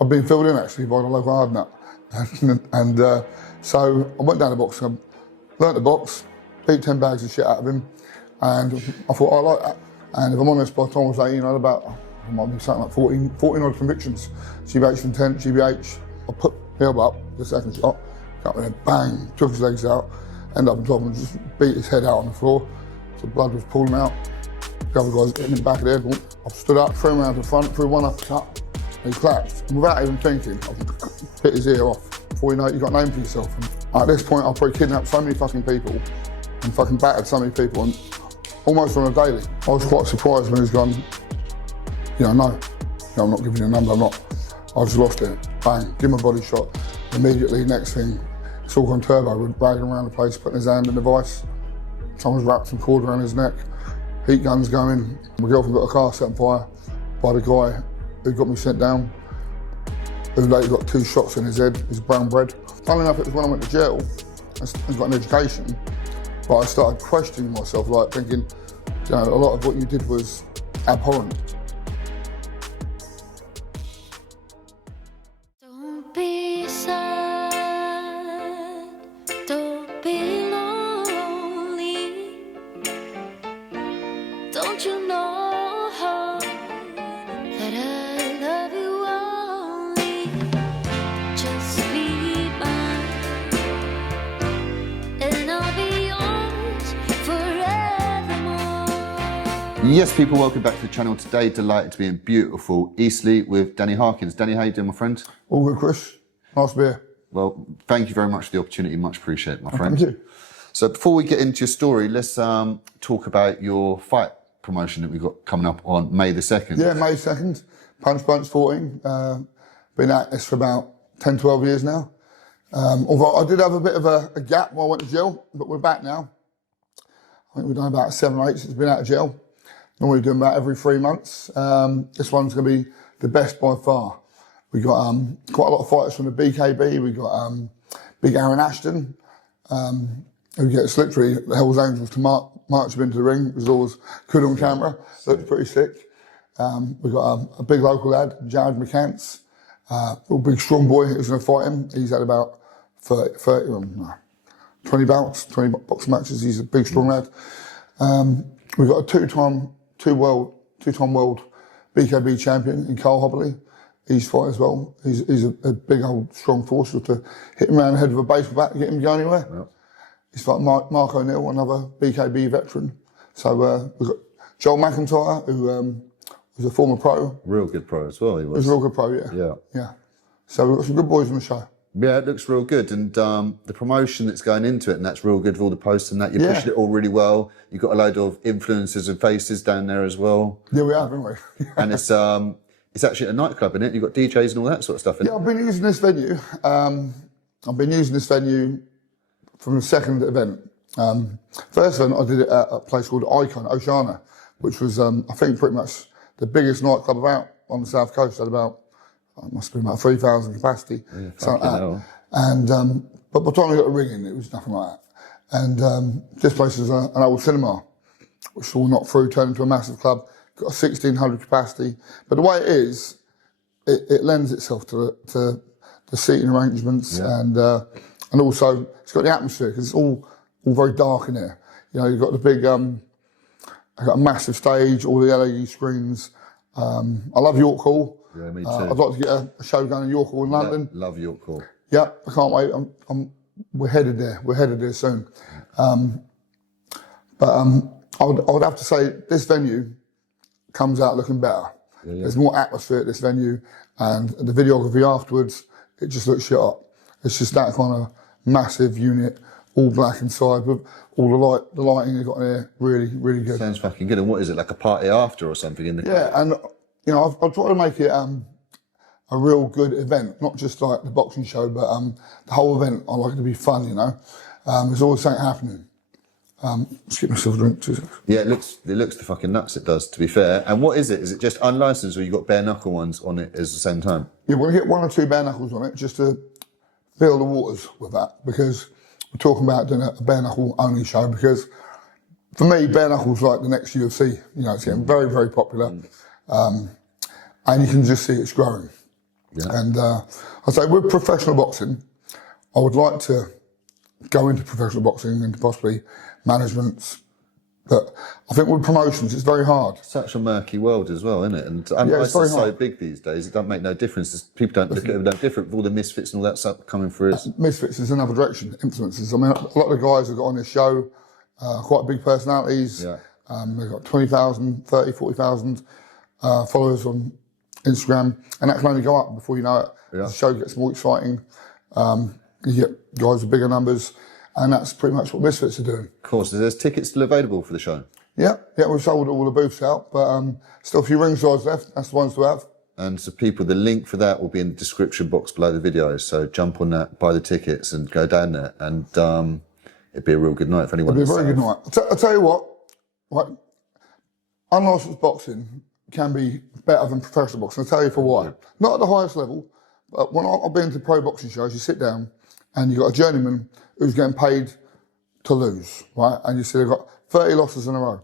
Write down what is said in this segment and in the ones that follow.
I've been filled in actually by the local hard nut. And so I went down the box, learnt the box, beat 10 bags of shit out of him, and I thought, I like that. And if I'm honest, by the time I was 18, I had about, I might be something like 14 odd convictions. GBH intent, GBH. I put the elbow up, the second shot, got in there, bang, took his legs out, ended up on top and just beat his head out on the floor. So blood was pulling out. The other guys hitting him back of the head. I stood up, threw him around to the front, threw one uppercut, and he collapsed. And without even thinking, I bit his ear off. Before you know it, you got a name for yourself. And at this point, I've probably kidnapped so many fucking people and fucking battered so many people, and almost on a daily. I was quite surprised when he's gone, no, I'm not giving you a number, I'm not. I just lost it. Bang, give him a body shot. Immediately, next thing, it's all gone turbo. We're dragging around the place, putting his hand in the vice. Someone's wrapped some cord around his neck. Heat guns going. My girlfriend got a car set on fire by the guy who got me sent down, who later got 2 shots in his head. He's brown bread. Funnily enough, it was when I went to jail and got an education, but I started questioning myself, like thinking, a lot of what you did was abhorrent. Don't be sad, don't be lonely. Don't you know that I love you only? Just be mine, and I'll be yours forevermore. Yes, people, welcome back to the channel. Today, delighted to be in beautiful Eastleigh with Danny Harkins. Danny, how you doing, my friend? All good, Chris. Nice to be here. Well, thank you very much for the opportunity. Much appreciated, my friend. Thank you. So before we get into your story, let's talk about your fight promotion that we've got coming up on May the 2nd. Yeah, May 2nd, Punch 14. Been at this for about 10, 12 years now. Although I did have a bit of a gap while I went to jail, but we're back now. I think we've done about 7 or 8 since been out of jail. Normally doing about every 3 months. This one's going to be the best by far. We got quite a lot of fighters from the BKB. We got Big Aaron Ashton, who gets literally the Hell's Angels to march him into the ring. It was always good on camera. Looked pretty sick. We got a big local lad, Jared McCants, a big strong boy who's going to fight him. He's had about 20 bouts, 20 boxing matches. He's a big, strong lad. We got a two-time world BKB champion in Carl Hobbley. He's fighting as well. He's a big old strong force. So to hit him around the head with a baseball bat and get him to go anywhere. Yep. He's fighting Mark O'Neill, another BKB veteran. So we've got Joel McIntyre, who was a former pro. Real good pro as well, he was. He was a real good pro, yeah. Yeah. So we've got some good boys on the show. Yeah, it looks real good. And the promotion that's going into it, and that's real good with all the posts and that. You're pushing it all really well. You've got a load of influencers and faces down there as well. Yeah, we have, haven't we? And it's actually a nightclub, isn't it? You've got DJs and all that sort of stuff in it. Yeah, I've been using this venue. From the second event. First event, I did it at a place called Icon, Oceana, which was, I think, pretty much the biggest nightclub about on the South Coast. Had about, it must have been about 3,000 capacity. Yeah, something like that. And, but by the time we got a ring in, it was nothing like that. And this place is an old cinema, which all knocked through, turned into a massive club, got a 1,600 capacity. But the way it is, it lends itself to the seating arrangements, and also it's got the atmosphere, because it's all very dark in there. You've got the big, I've got a massive stage, all the LED screens. I love York Hall. Yeah, me too. I'd like to get a show done in York Hall in London. Love York Hall. Yeah, I can't wait. We're headed there. We're headed there soon. But I would have to say this venue comes out looking better. Yeah. There's more atmosphere at this venue, and the videography afterwards, it just looks shit up. It's just that kind of massive unit, all black inside, with all the lighting they've got in there, really, really good. Sounds fucking good. And what is it, like a party after or something in the club? Yeah, and I've tried to make it a real good event, not just like the boxing show, but the whole event. I like it to be fun, There's always something happening. Just get myself a drink, 2 seconds. Yeah, it looks the fucking nuts, it does, to be fair. And what is it? Is it just unlicensed, or you got bare knuckle ones on it at the same time? Yeah, we're gonna get 1 or 2 bare knuckles on it, just to feel the waters with that, because we're talking about doing a bare knuckle only show, because for me, bare knuckle's like the next UFC. It's getting very, very popular. And you can just see it's growing. Yeah. And I say with professional boxing, I would like to go into professional boxing and possibly managements. But I think with promotions, it's very hard. Such a murky world as well, isn't it? And unless it's so big these days, it don't make no difference. People don't look at it no different with all the misfits and all that stuff coming through. Misfits is another direction, influencers. I mean, a lot of the guys who've got on this show, quite big personalities. Yeah. They've got 20,000, 30, 40,000 followers on Instagram, and that can only go up before you know it. Yeah. The show gets more exciting. You get guys with bigger numbers, and that's pretty much what Misfits are doing. Of course, there's tickets still available for the show. Yeah, we've sold all the booths out, but still a few ringsides left. That's the ones to have. And so people, the link for that will be in the description box below the video. So jump on that, buy the tickets and go down there. And it'd be a real good night for anyone. It'd be a very good night. I'll tell you what, like, unlicensed boxing can be better than professional boxing. I'll tell you for why. Not at the highest level, but when I've been to pro boxing shows, you sit down and you've got a journeyman who's getting paid to lose, right? And you see they've got 30 losses in a row,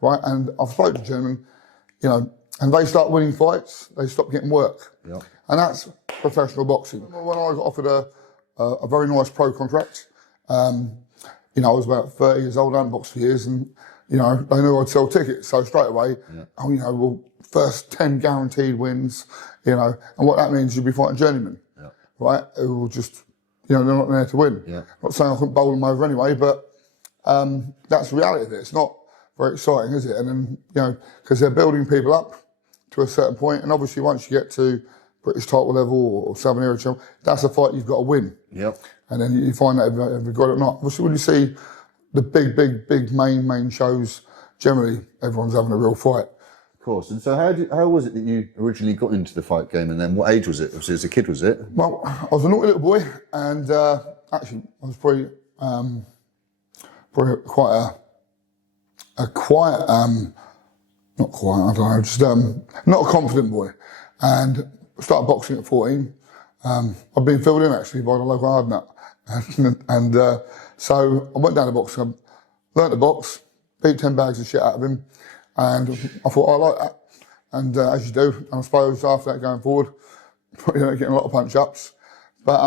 right? And I've spoken to journeymen, you know, and they start winning fights, they stop getting work. Yep. And that's professional boxing. When I got offered a very nice pro contract, you know, I was about 30 years old, I hadn't boxed for years, and, you know, they knew I'd sell tickets. So straight away, oh, you know, well, first 10 guaranteed wins, you know, and what that means, you'll be fighting journeymen, right? Who will just, you know, they're not there to win. Yeah. Not saying I couldn't bowl them over anyway, but that's the reality of it. It's not very exciting, is it? And then, you know, because they're building people up to a certain point, and obviously once you get to British title level or Southern Era Channel, that's a fight you've got to win. Yep. And then you find that if you've got it or not. Obviously when you see the big main shows, generally everyone's having a real fight. Of course. And so how was it that you originally got into the fight game, and then what age was it? Was it as a kid, was it? Well, I was a naughty little boy, and actually I was probably quite a quiet, not quiet, I don't know, just not a confident boy. And started boxing at 14. I've been filled in actually by the local hard nut. And so I went down to boxing, learnt to box, beat 10 bags of shit out of him. And I thought, I like that. And as you do, and I suppose after that going forward, you know, getting a lot of punch-ups. But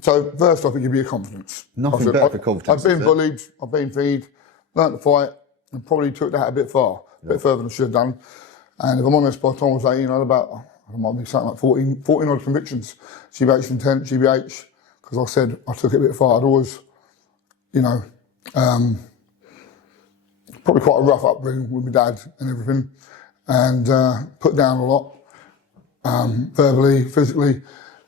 so first off, it gives you confidence. Nothing better for confidence. I've been bullied, I've been feed, learnt to fight, and probably took that a bit far, a bit further than I should have done. And if I'm honest, by the time I was 18, I had about, I might be something like 14 odd convictions, GBH intent, GBH, because I said I took it a bit far. I'd always, you know, probably quite a rough upbringing with my dad and everything, and put down a lot, verbally, physically,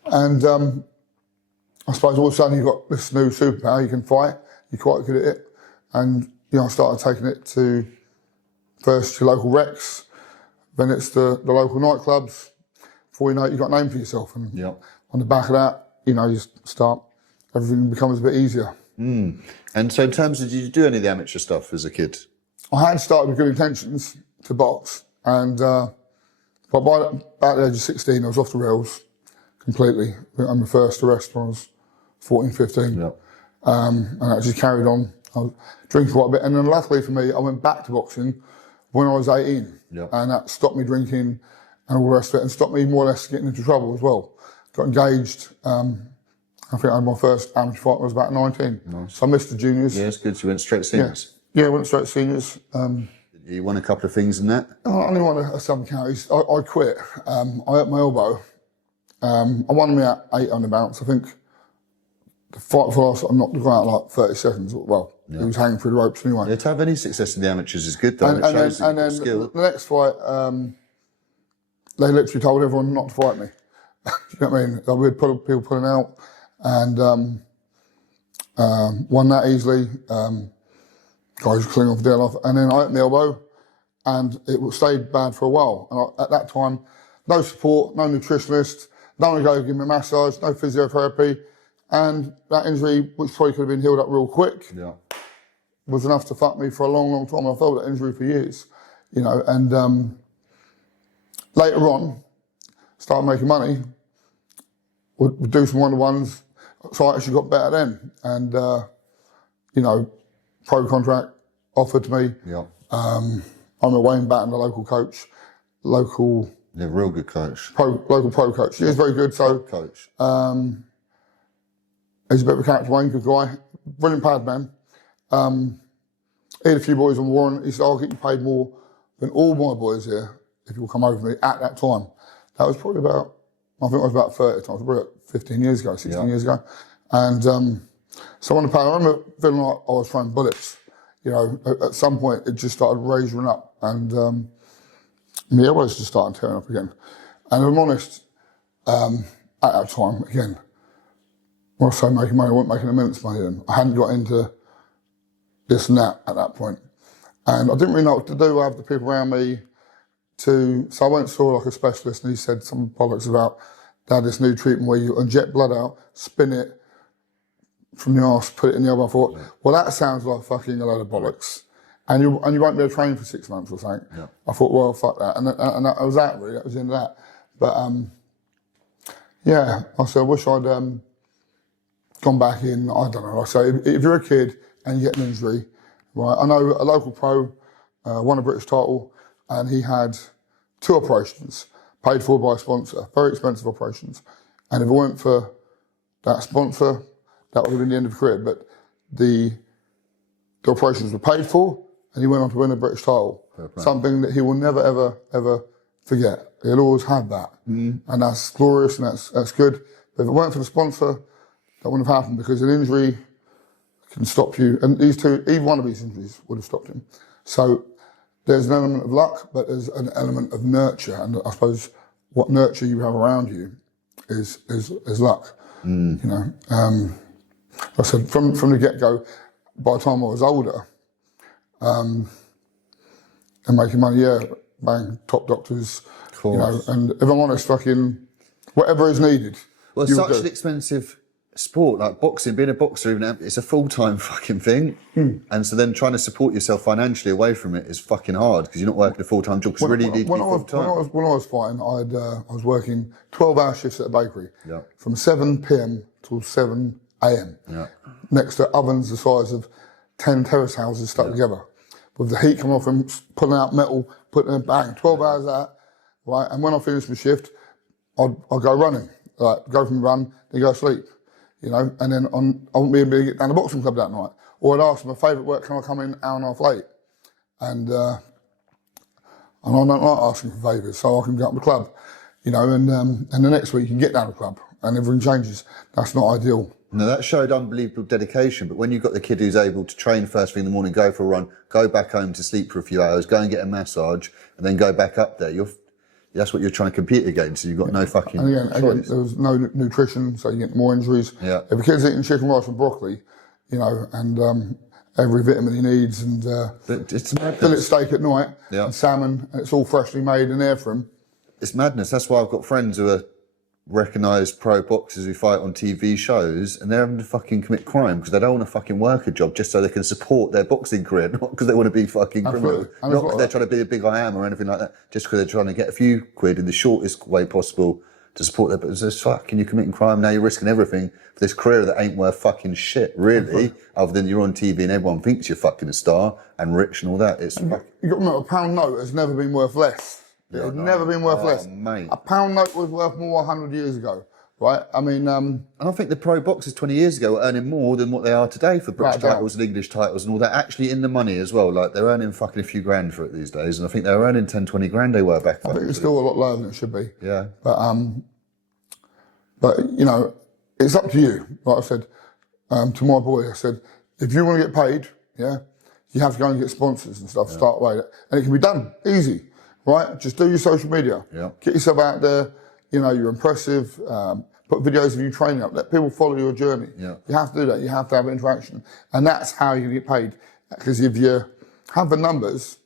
and I suppose all of a sudden you've got this new superpower, you can fight, you're quite good at it, and you know, I started taking it to first your local recs, then it's the local nightclubs. Before you know it, you've got a name for yourself, and on the back of that, you know, you start, everything becomes a bit easier. Mm. And so in terms of, did you do any of the amateur stuff as a kid? I had started with good intentions to box, and but by about the age of 16, I was off the rails completely. I had my first arrest when I was 14, 15. Yep. And I just carried on. I was drinking quite a bit, and then luckily for me, I went back to boxing when I was 18. Yep. And that stopped me drinking and all the rest of it, and stopped me more or less getting into trouble as well. Got engaged. I think I had my first amateur fight when I was about 19. Nice. So I missed the juniors. Yeah, it's good. So you went straight to seniors? Yeah, I went straight to seniors. You won a couple of things in that? I only won some counties. I quit. I hurt my elbow. I won me at 8 on the bounce. I think the fight for last, I knocked the guy out like 30 seconds. Well, he was hanging through the ropes anyway. Yeah, to have any success in the amateurs is good though. And then skill. The next fight, they literally told everyone not to fight me. You know what I mean? We had people pulling out, and won that easily. Guys clinging off dead off, and then I hit my elbow, and it stayed bad for a while. And at that time, no support, no nutritionist, no one to go give me a massage, no physiotherapy, and that injury, which probably could have been healed up real quick, was enough to fuck me for a long time. I felt that injury for years, you know. And later on, started making money. Would do some one-to-ones, so I actually got better then. And you know, pro contract offered to me. Yeah. I'm away and batting the local coach, local Yeah, real good coach. local pro coach. He is very good. So Coach. he's a bit of a character, Wayne, good guy, brilliant pad man. He had a few boys on warrant. He said, "I'll get you paid more than all my boys here if you'll come over me." At that time, that was probably about, I think I was about 30 times, probably about 15 years ago, 16 years ago. And so on the pad, I remember feeling like I was throwing bullets. You know, at some point it just started raising up, and my elbows just started tearing up again. And if I'm honest, at that time, again, when I say making money, I wasn't making a minute's money then. I hadn't got into this and that at that point. And I didn't really know what to do. I have the people around me so I went and saw like a specialist, and he said some bollocks about, they had this new treatment where you inject blood out, spin it from the arse, put it in the elbow. I thought, well, that sounds like fucking a load of bollocks. And you won't be able to train for 6 months or something. Yeah. I thought, well, fuck that. And that was that, really. That was the end of that. But, yeah, I said, I wish I'd gone back in. I don't know. I say, if you're a kid and you get an injury, right? I know a local pro won a British title, and he had 2 operations paid for by a sponsor, very expensive operations. And if it weren't for that sponsor, that would have been the end of his career. But the operations were paid for, and he went on to win a British title. Something that he will never, ever, ever forget. He'll always have that. And that's glorious, and that's good. But if it weren't for the sponsor, that wouldn't have happened, because an injury can stop you. And either one of these injuries would have stopped him. So there's an element of luck, but there's an element of nurture. And I suppose what nurture you have around you is luck. You know, I said from the get-go, by the time I was older, and making money, yeah, bang, top doctors, you know, and if I'm honest, fucking whatever is needed. Well, it's such an expensive sport, like boxing, being a boxer, even it's a full-time fucking thing. And so then trying to support yourself financially away from it is fucking hard, because you're not working a full-time job, because you really need to be full-time. When I was fighting, I was working 12-hour shifts at a bakery, from 7 p.m. till 7 a.m. Next to ovens the size of 10 terrace houses stuck together, with the heat coming off them, pulling out metal, putting it bang, 12 hours out, right? And when I finished my shift, I'd go running, like go from run, then go sleep, you know, and then I wouldn't be able to get down to the boxing club that night. Or I'd ask my favourite work, can I come in an hour and a half late? And I don't like asking for favours, so I can go up to the club, you know, and the next week you can get down to the club and everything changes. That's not ideal. No, that showed unbelievable dedication. But when you've got the kid who's able to train first thing in the morning, go for a run, go back home to sleep for a few hours, go and get a massage, and then go back up there, that's what you're trying to compete against. So you've got no fucking and again, there was no nutrition, so you get more injuries. Yeah. If a kid's eating chicken, rice and broccoli, you know, and every vitamin he needs, and it's madness. fillet steak at night, and salmon, and it's all freshly made and there for him. It's madness. That's why I've got friends who are recognised pro boxers who fight on TV shows, and they're having to fucking commit crime because they don't want to fucking work a job just so they can support their boxing career, not because they want to be fucking criminal, not because they're trying to be a big I am or anything like that, just because they're trying to get a few quid in the shortest way possible to support their. But it's just fucking, you're committing crime now. You're risking everything for this career that ain't worth fucking shit, really. Other than you're on TV and everyone thinks you're fucking a star and rich and all that. It's you got to remember, a pound note has never been worth less. It's never been worth less. Mate. A pound note was worth more 100 years ago, right? I mean, I think the pro boxers 20 years ago were earning more than what they are today for British titles and English titles and all that. Actually in the money as well. Like, they're earning fucking a few grand for it these days. And I think they were earning 10, 20 grand they were back then. I think it's still a lot lower than it should be. Yeah. But you know, it's up to you. Like I said to my boy, I said, if you want to get paid, you have to go and get sponsors and stuff, start away. And it can be done, easy. Right, just do your social media. Get yourself out there. You know, you're impressive. Put videos of you training up. Let people follow your journey. You have to do that. You have to have interaction, and that's how you're going to get paid. Because if you have the numbers,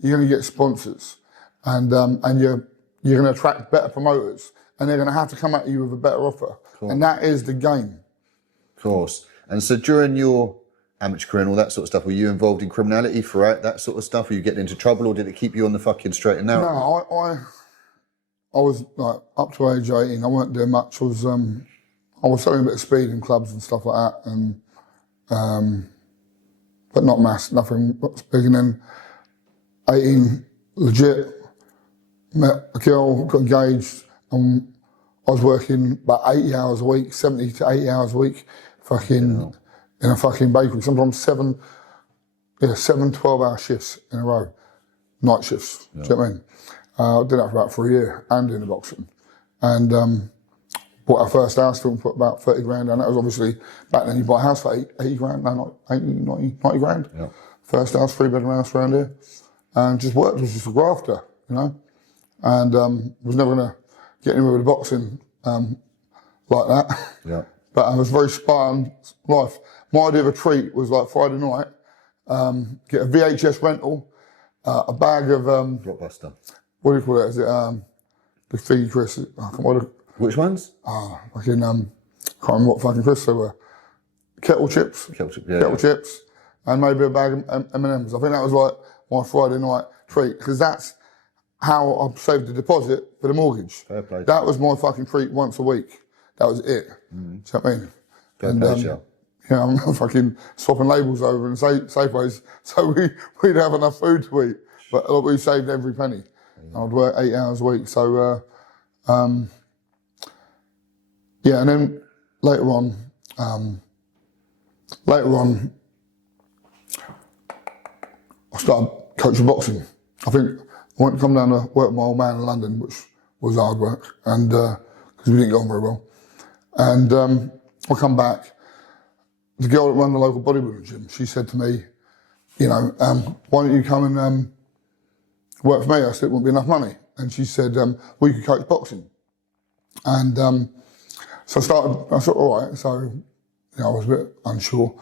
you're going to get sponsors, and you're going to attract better promoters, and they're going to have to come at you with a better offer. And that is the game. Of course. And so during your amateur career and all that sort of stuff, were you involved in criminality throughout that sort of stuff? Were you getting into trouble, or did it keep you on the fucking straight and narrow? No, I was like up to age 18. I weren't doing much. I was selling a bit of speed in clubs and stuff like that, and but not mass, nothing big. And then 18, legit, met a girl, got engaged, and I was working about 80 hours a week, 70 to 80 hours a week, fucking in a fucking bakery. Sometimes 7 12-hour shifts in a row, night shifts. Do you know what I mean? I did that for about 3 years and doing the boxing. And bought our first house, put about 30 grand down. That was obviously, back then you buy a house for 80 grand, no, not 80, 90 grand. Yeah. First house, 3-bedroom house around here. And just worked, was just a grafter, you know? And was never going to get anywhere with the boxing like that. Yeah. But I was very Spartan life. My idea of a treat was like Friday night, get a VHS rental, a bag of, Blockbuster. what do you call it? Is it the Figgy Chris? Which ones? Fucking, can't remember what fucking crisps they were. Kettle chips. Kettle chips. And maybe a bag of M&Ms. I think that was like my Friday night treat, because that's how I saved the deposit for the mortgage. Fair play. That was my fucking treat once a week. That was it. Do you know what I mean? Fair play, yeah, I'm fucking swapping labels over in Safeways so we'd have enough food to eat. But we saved every penny. I'd work 8 hours a week. So, yeah, and then later on, I started coaching boxing. I think I went to come down to work with my old man in London, which was hard work, and because we didn't get on very well. And I come back, the girl that ran the local bodybuilding gym, she said to me, you know, why don't you come and work for me? I said, it wouldn't be enough money. And she said, we could coach boxing. And so I thought, all right. So, you know, I was a bit unsure.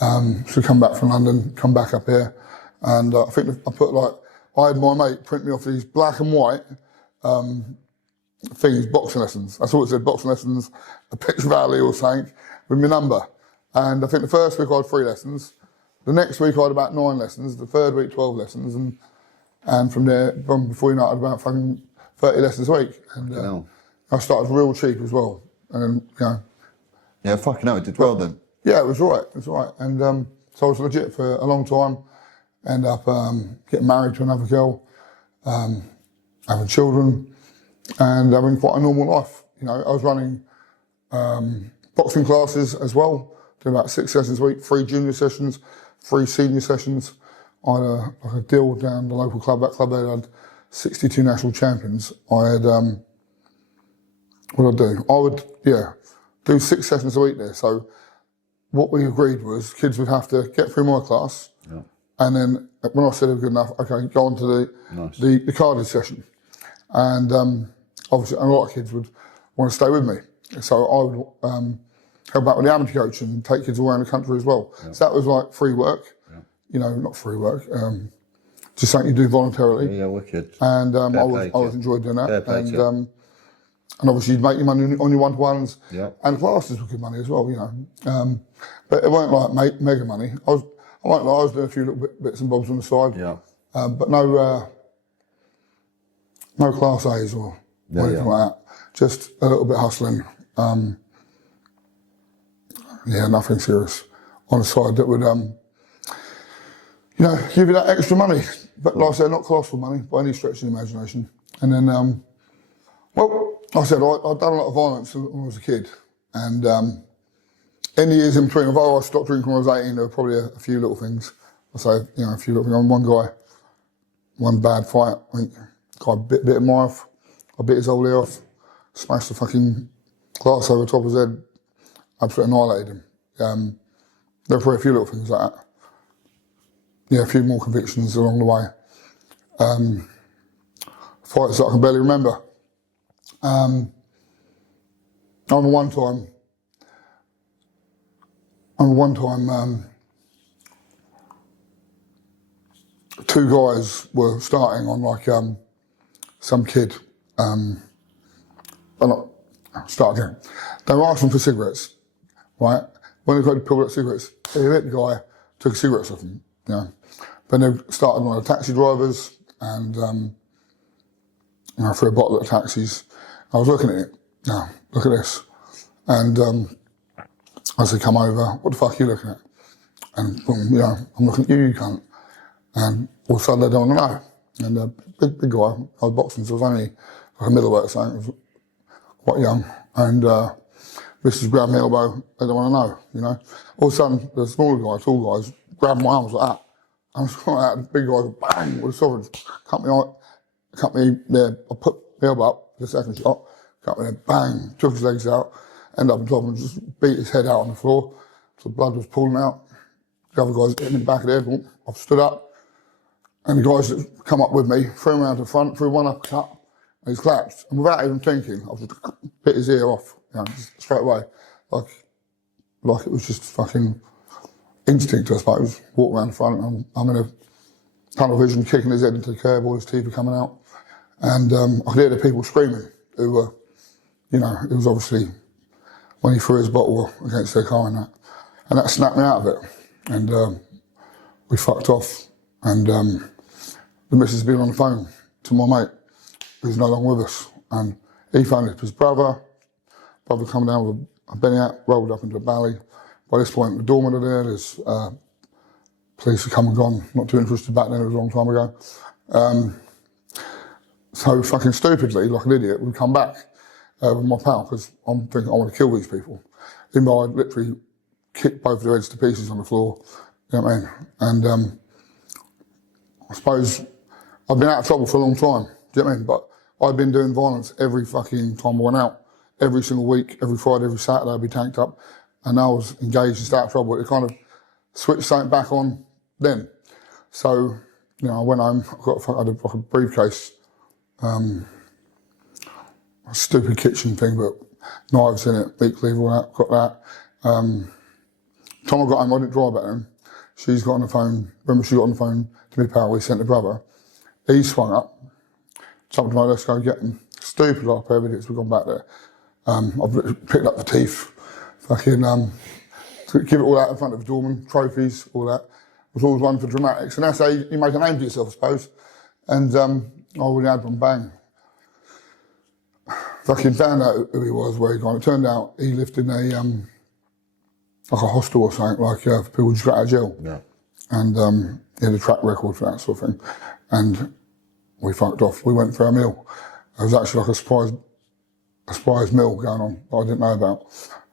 So come back from London, come back up here. And I think I put like, I had my mate print me off these black and white things, boxing lessons. That's all it said, boxing lessons, a pitch valley or something, with my number. And I think the first week I had 3 lessons. The next week I had about 9 lessons. The third week, 12 lessons. And from there, before you know it, I had about fucking 30 lessons a week. And I started real cheap as well. And, you know. Yeah, fucking hell, it did well then. Yeah, it was all right. It was all right. And so I was legit for a long time. Ended up getting married to another girl, having children, and having quite a normal life. You know, I was running boxing classes as well, doing about 6 sessions a week, 3 junior sessions, 3 senior sessions. I had like a deal down the local club. That club had 62 national champions. I had, what did I do? I would, do 6 sessions a week there. So what we agreed was kids would have to get through my class. Yeah. And then when I said it was good enough, okay, go on to the cardio session. And obviously a lot of kids would want to stay with me. So I would help out with the amateur coach and take kids all around the country as well. Yeah. So that was like free work. Yeah. You know, not free work, just something you do voluntarily. Yeah, wicked. And I always enjoyed doing that. And obviously you'd make your money on your one-to-ones. Yeah. And classes were good money as well, you know. But it weren't like mega money. I was doing a few little bits and bobs on the side, but no class A's or anything like that. Just a little bit hustling. Nothing serious on the side that would, you know, give you that extra money. But like I said, not colossal money by any stretch of the imagination. And then, well, like I said, I'd done a lot of violence when I was a kid, and in the years in between, although I stopped drinking when I was 18, there were probably a few little things. I say, you know, a few little things. One guy, one bad fight, I think, guy bit him off. I bit his old ear off, smashed the fucking glass over the top of his head, absolutely annihilated him. There were probably a few little things like that. Yeah, a few more convictions along the way. Fights that I can barely remember. I remember one time, 2 guys were starting on like some kid. Start again. They were asking for cigarettes, right? When they got to pick up cigarettes, they hit the guy, took cigarettes off him. You know. Then they started on the taxi drivers and you know, threw a bottle at the taxis. I was looking at it. Now, look at this. And I said, come over. What the fuck are you looking at? And boom, you know, I'm looking at you, you cunt. And all of a sudden they don't want to know. and a big guy. I was boxing, so I was only like a middleweight or something. I was quite young, and Mrs. grabbed my elbow. They don't want to know, you know. All of a sudden, the smaller guy, tall guys, grabbed my arms like that. I was like that, the big guy, bang, with a sword, cut me there. I put the elbow up for the second shot, cut me there, bang, took his legs out, ended up on top and just beat his head out on the floor. So the blood was pooling out. The other guys hit him in the back of the head. I stood up, and the guys that come up with me threw him around to the front, threw one uppercut, and he's collapsed. And without even thinking, I just bit his ear off, you know, just straight away, like it was just fucking instinct, I suppose. Walk around the front, and I'm in a tunnel vision, kicking his head into the curb, all his teeth were coming out. And I could hear the people screaming who were, you know, it was obviously when he threw his bottle against their car and that snapped me out of it. And we fucked off. And the missus had been on the phone to my mate, who's no longer with us. And he phoned his brother coming down with a beniac, rolled up into a valley. By this point, the doorman are there, there's police have come and gone, not too interested back then, it was a long time ago. So fucking stupidly, like an idiot, we come back with my pal, because I'm thinking I want to kill these people. Even though I literally kicked both their heads to pieces on the floor, you know what I mean? And I suppose I've been out of trouble for a long time, do you know what I mean? But I've been doing violence every fucking time I went out. Every single week, every Friday, every Saturday I'd be tanked up. And I was engaged in start trouble. It kind of switched something back on then. So, you know, I went home, I had like a briefcase, a stupid kitchen thing, but knives in it, meat cleaver, all that, got that. Time I got home, I didn't drive back then. She's got on the phone, remember she got on the phone to me pal, we sent the brother. He swung up, jumped to my, let's go get him. Stupid like pair of idiots, we've gone back there. I've picked up the teeth, fucking, give it all out in front of the doorman, trophies, all that. It was always one for dramatics, and that's how you make a name for yourself, I suppose. And I already had one, bang. Fucking found out who he was, where he'd gone. It turned out he lived in a, like a hostel or something, like for people who just got out of jail. Yeah. And he had a track record for that sort of thing. And we fucked off. We went for a meal. There was actually like a surprise meal going on that I didn't know about.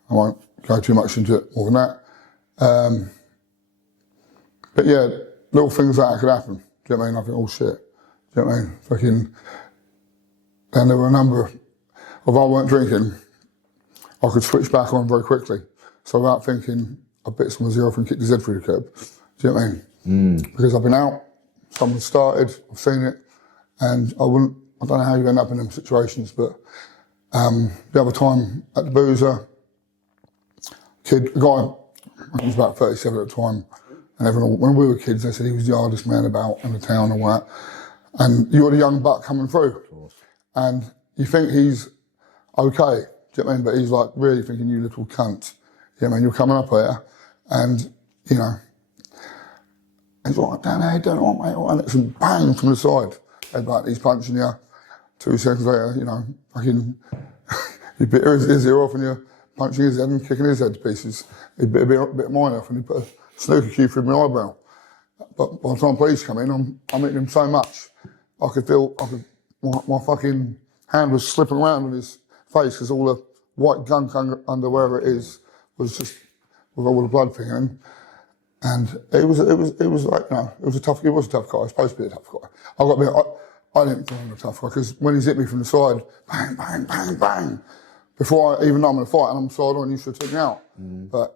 I won't go too much into it more than that. But yeah, little things like that could happen. Do you know what I mean? I think, oh shit. Do you know what I mean? Fucking, then there were a number of, if I weren't drinking, I could switch back on very quickly. So without thinking, I bit someone's ear off and kicked his head through the curb. Do you know what I mean? Because I've been out, someone started, I've seen it, and I don't know how you end up in them situations, but the other time at the boozer, a guy, he was about 37 at the time, and everyone, when we were kids, they said he was the hardest man about in the town and all that. And you're the young buck coming through. And you think he's okay, do you know what I mean? But he's like really thinking, you little cunt. You know what I mean? You're coming up here, and, you know, he's like, down there, don't want mate. And it's a bang from the side. Headbutt, he's punching you. 2 seconds later, you know, fucking, you bit his ear off and you're punching his head and kicking his head to pieces. He bit a bit of mine off and he put a snooker cue through my eyebrow. But by the time police come in, I'm hitting him so much, I could feel, my fucking hand was slipping around on his face because all the white gunk under wherever it is was just with all the blood thing in. And it was like, no, it was a tough guy. I was supposed to be a tough guy. I didn't feel I'm a tough guy because when he's hit me from the side, bang, bang, bang, bang, before I even know I'm in a fight and I'm side on, you should have took me out. But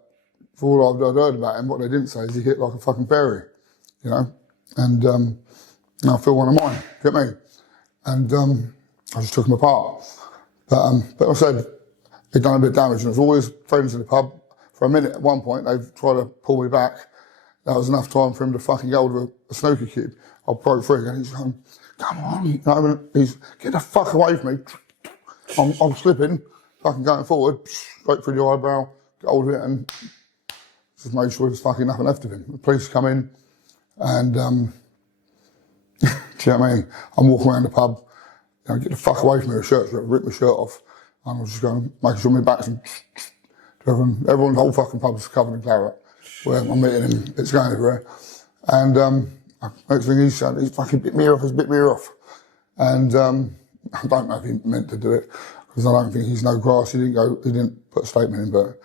for all I've heard about him, what they didn't say is he hit like a fucking fairy, you know? And I feel one of mine, get me? And I just took him apart. But I said, he'd done a bit of damage and there was always friends in the pub. For a minute at one point, they tried to pull me back. That was enough time for him to fucking go with a snooker cube. I broke free and he's going, come on. You know, he's, get the fuck away from me. I'm slipping, fucking going forward, straight through the eyebrow, get hold of it and just made sure there's fucking nothing left of him. The police come in and, do you know what I mean? I'm walking around the pub, you know, get the fuck away from me, the shirt's ripped, rip my shirt off. And I was just going, making sure my back's everyone's whole fucking pub was covered in claret. Where I'm meeting him, it's going everywhere. And Next thing he's saying, he's fucking bit me off, he's bit me off. And I don't know if he meant to do it, because I don't think he's no grass. He didn't put a statement in, but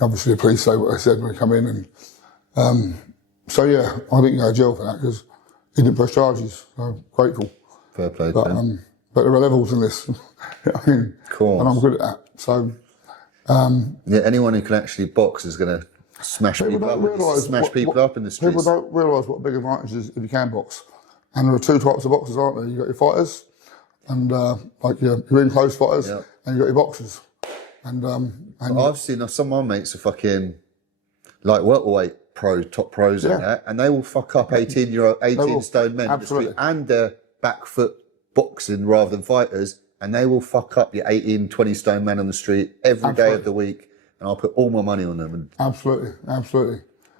obviously the police say what they said when they come in. And so yeah, I didn't go to jail for that because he didn't press charges. So grateful. Fair play. But there are levels in this. I mean, course. And I'm good at that. So yeah, anyone who can actually box is going to smash people up. People up in the streets. People don't realise what a big advantage is if you can box. And there are two types of boxers, aren't there? You got your fighters, and like your in close fighters, Yep. and you got your boxers. And I've seen some of my mates are fucking like welterweight top pros and that, and they will fuck up 18 stone men in the street, and they're back foot boxing rather than fighters, and they will fuck up your 18, 20 stone man on the street every day of the week, and I'll put all my money on them. And absolutely.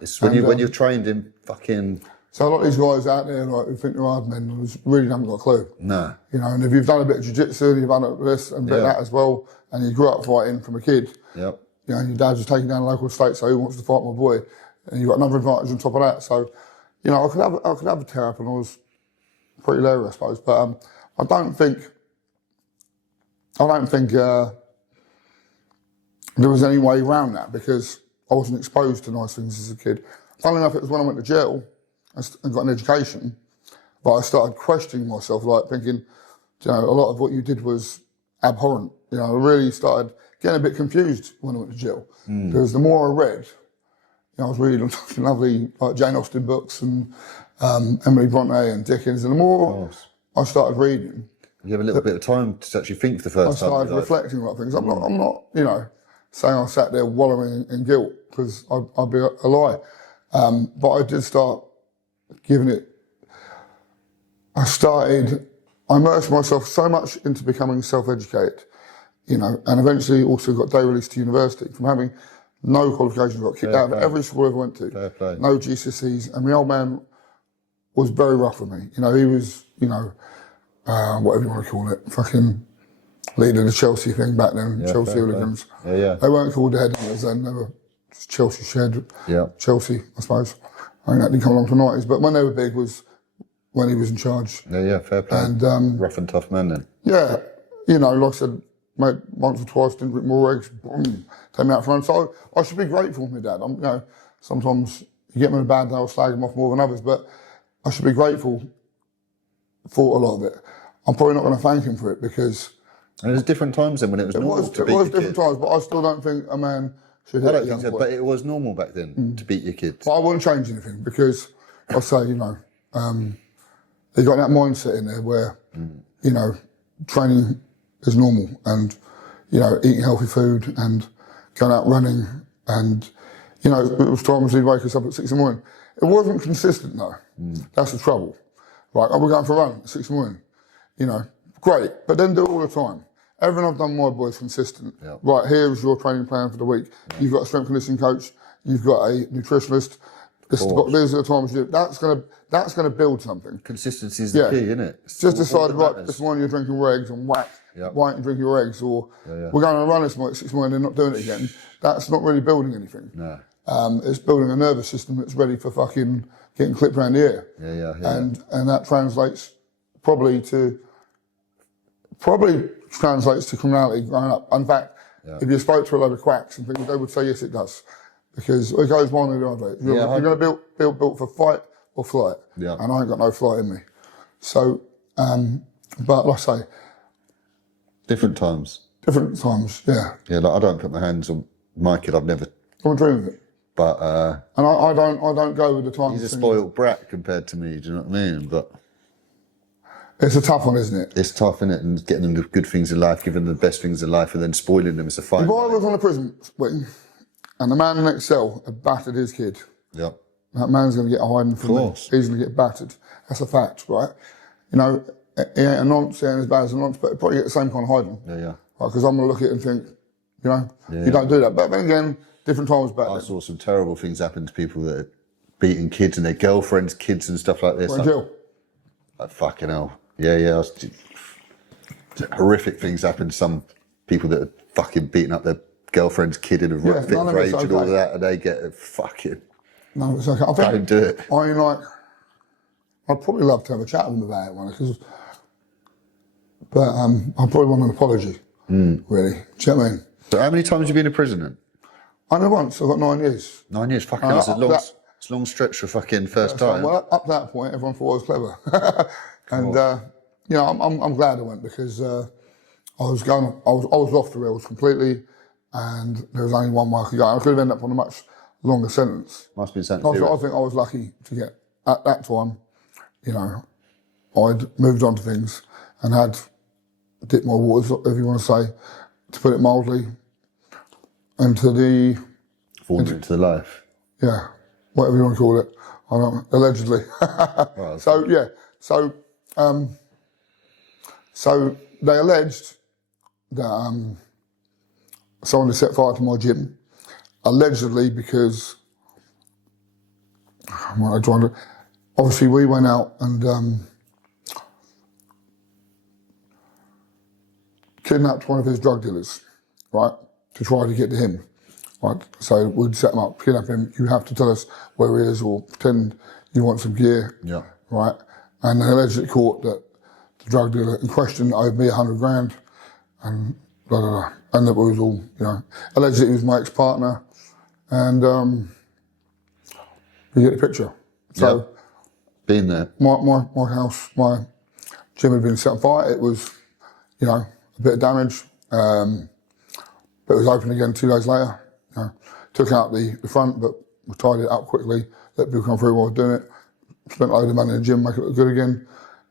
It's when you're trained in fucking. So a lot of these guys out there, like, who think they're hard men, really haven't got a clue. No. You know, and if you've done a bit of jiu-jitsu, and you've done this and a bit of that as well, and you grew up fighting from a kid, Yep. You know, and your dad was taking down a local estate, so who wants to fight my boy? And you've got another advantage on top of that. So, you know, I could have a tear up, and I was pretty leery, I suppose. But I don't think there was any way around that, because I wasn't exposed to nice things as a kid. Funnily enough, it was when I went to jail and got an education, but I started questioning myself, like thinking, you know, a lot of what you did was abhorrent. You know, I really started getting a bit confused when I went to jail, because the more I read, you know, I was reading lovely like Jane Austen books and Emily Bronte and Dickens, and the more I started reading, you have a little bit of time to actually think for the first time. I started reflecting on a lot of things. I'm not, you know, saying I sat there wallowing in guilt, because I'd be a lie. But I did start giving it. I immersed myself so much into becoming self-educated, you know, and eventually also got day released to university from having no qualifications. Got kicked out of every school I ever went to. No GCSEs, and my old man was very rough with me. You know, he was, you know, whatever you want to call it, fucking leader of the Chelsea thing back then, Chelsea hooligans. They weren't called the headhunters then, they were just Chelsea shed. Chelsea, I suppose. I think that didn't come along to the 90s, but when they were big was when he was in charge. Fair play. And, rough and tough man then. Yeah, you know, like I said, mate, once or twice, didn't drink more eggs, boom, take me out for lunch. So I should be grateful for my dad. You know, sometimes you get me on a bad day, I'll slag him off more than others, but I should be grateful for a lot of it. I'm probably not going to thank him for it, because... And there's different times then when it was normal to beat your kids. It was different times, but I still don't think a man should hit a young boy. But it was normal back then to beat your kids. But I wouldn't change anything, because I say, you know, you got that mindset in there where, you know, training is normal, and, you know, eating healthy food and going out running, and, you know, it was times he'd wake us up at 6 in the morning. It wasn't consistent though. That's the trouble. Right, we're going for a run at 6 in the morning. You know, great, but then do it all the time. Everything I've done, my boy's consistent. Right, here is your training plan for the week. You've got a strength and conditioning coach. You've got a nutritionist. These are the times you do. That's gonna build something. Consistency is the key, isn't it? Just decide, right, this morning you're drinking your eggs and whack. Why aren't you drinking your eggs? Or we're going on a run this morning at 6 in the morning and not doing it again. That's not really building anything. No. It's building a nervous system that's ready for fucking getting clipped around the ear. And that translates probably translates to criminality growing up. In fact, if you spoke to a load of quacks and things, they would say yes, it does, because it goes one or the other. You're going to build for fight or flight, and I ain't got no flight in me. So, but like I say, different times. Yeah. Yeah, like I don't put my hands on my kid. I've never. I would dream of it. But and I don't go with the times. He's a spoiled brat compared to me. Do you know what I mean? But it's a tough one, isn't it? It's tough, isn't it? And getting them the good things in life, giving them the best things in life, and then spoiling them. It's a fight. If I was on a prison wing, and the man in the next cell had battered his kid, that man's going to get a hiding from me. He's going to get battered. That's a fact, right? You know, he ain't a nonce, he ain't as bad as a nonce, but he'll probably get the same kind of hiding. Because I'm going to look at it and think, you know, you don't do that. But then again, different times back then. I saw some terrible things happen to people that are beating kids and their girlfriends' kids and stuff like this. What, in jail? Like, fucking hell. Yeah. Horrific things happen to some people that are fucking beating up their girlfriend's kid in a fit of rage and all that, and they get a fucking... No, it's okay. Don't do it. I mean, like, I'd probably love to have a chat with him about it, but I probably want an apology, really. Do you know what I mean? So how many times have you been in prison then? I know once, I've got 9 years. 9 years, fucking that's a long stretch for fucking first time. Well, up to that point, everyone thought I was clever. And, you know, I'm glad I went because I was off the rails completely and there was only one way I could go. I could have ended up on a much longer sentence. Must be something. I think I was lucky to get, at that time, you know, I'd moved on to things and had dipped my waters, if you want to say, to put it mildly, into the... Falling into the life. Yeah, whatever you want to call it. I don't know, allegedly. Well, so, yeah, so they alleged that someone had set fire to my gym, allegedly because, obviously we went out and kidnapped one of his drug dealers, right, to try to get to him. Right, so we'd set him up, kidnap him. You have to tell us where he is, or pretend you want some gear. Yeah. Right, and they allegedly caught that the drug dealer in question owed me 100 grand, and blah blah blah. And it was all, you know, allegedly he was my ex-partner, and you get the picture. So, yep. Been there. My house, my gym had been set on fire. It was, you know, a bit of damage, but it was open again 2 days later. Took out the front, but we tied it up quickly, let people come through while I was doing it. Spent a load of money in the gym, make it look good again.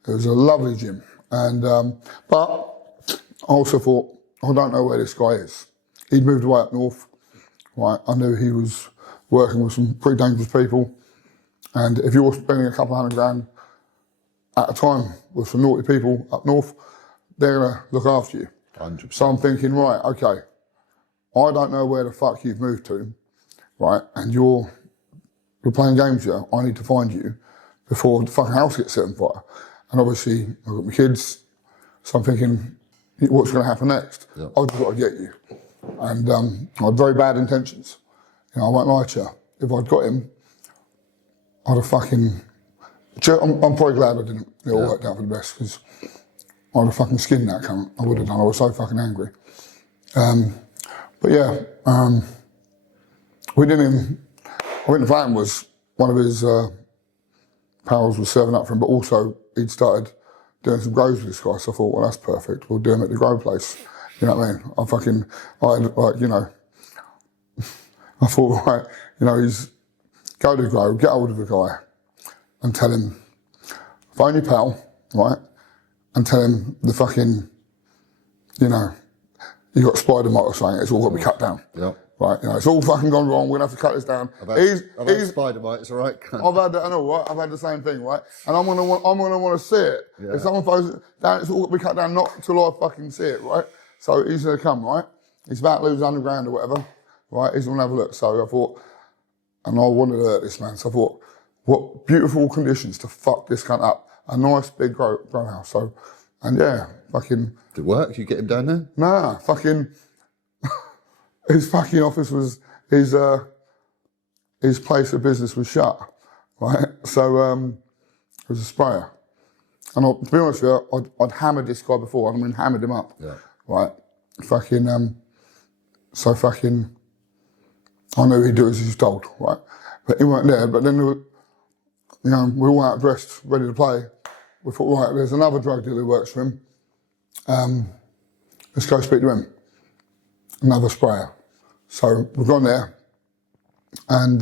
It was a lovely gym. And but I also thought, I don't know where this guy is. He'd moved away up north, right? I knew he was working with some pretty dangerous people. And if you're spending a couple of $100 grand at a time with some naughty people up north, they're gonna look after you. 100%. So I'm thinking, right, okay, I don't know where the fuck you've moved to, right? And you're playing games here. I need to find you before the fucking house gets set on fire. And obviously, I've got my kids, so I'm thinking, what's going to happen next? Yep. I've just got to get you. And I had very bad intentions. You know, I won't lie to you. If I'd got him, I'd have fucking... I'm probably glad I didn't. It all worked out for the best, because I'd have fucking skinned that cunt. I would have done. I was so fucking angry. But yeah, we didn't even... I think the plan was one of his pals was serving up for him, but also he'd started doing some grows with this guy, so I thought, well, that's perfect. We'll do him at the grow place. You know what I mean? I thought, right, you know, go to the grow, get hold of the guy and tell him, phone your pal, right, and tell him the fucking, you know, you got spider mite or something, it's all got to be cut down. Yep. Right, you know, it's all fucking gone wrong, we're going to have to cut this down. I've had spider mite, it's all right. I've had that, I know, right? I've had the same thing, right? And I'm gonna want to see it. Yeah. If someone throws it down, it's all got to be cut down, not till I fucking see it, right? So he's gonna come, right? He's about to lose 100 grand or whatever, right? He's gonna have a look. So I thought, and I wanted to hurt this man, so I thought, what beautiful conditions to fuck this cunt up. A nice big grow house. So, and yeah, fucking... Did it work? You get him down there? Nah, fucking... his fucking office was... His place of business was shut, right? So, it was a sprayer. And to be honest with you, I'd hammered this guy before. I mean, hammered him up, right? Fucking, so fucking... I knew he'd do as he was told, right? But he weren't there. But then, you know, we were all out dressed, ready to play. We thought, right, there's another drug dealer who works for him. Let's go speak to him. Another sprayer. So we've gone there. And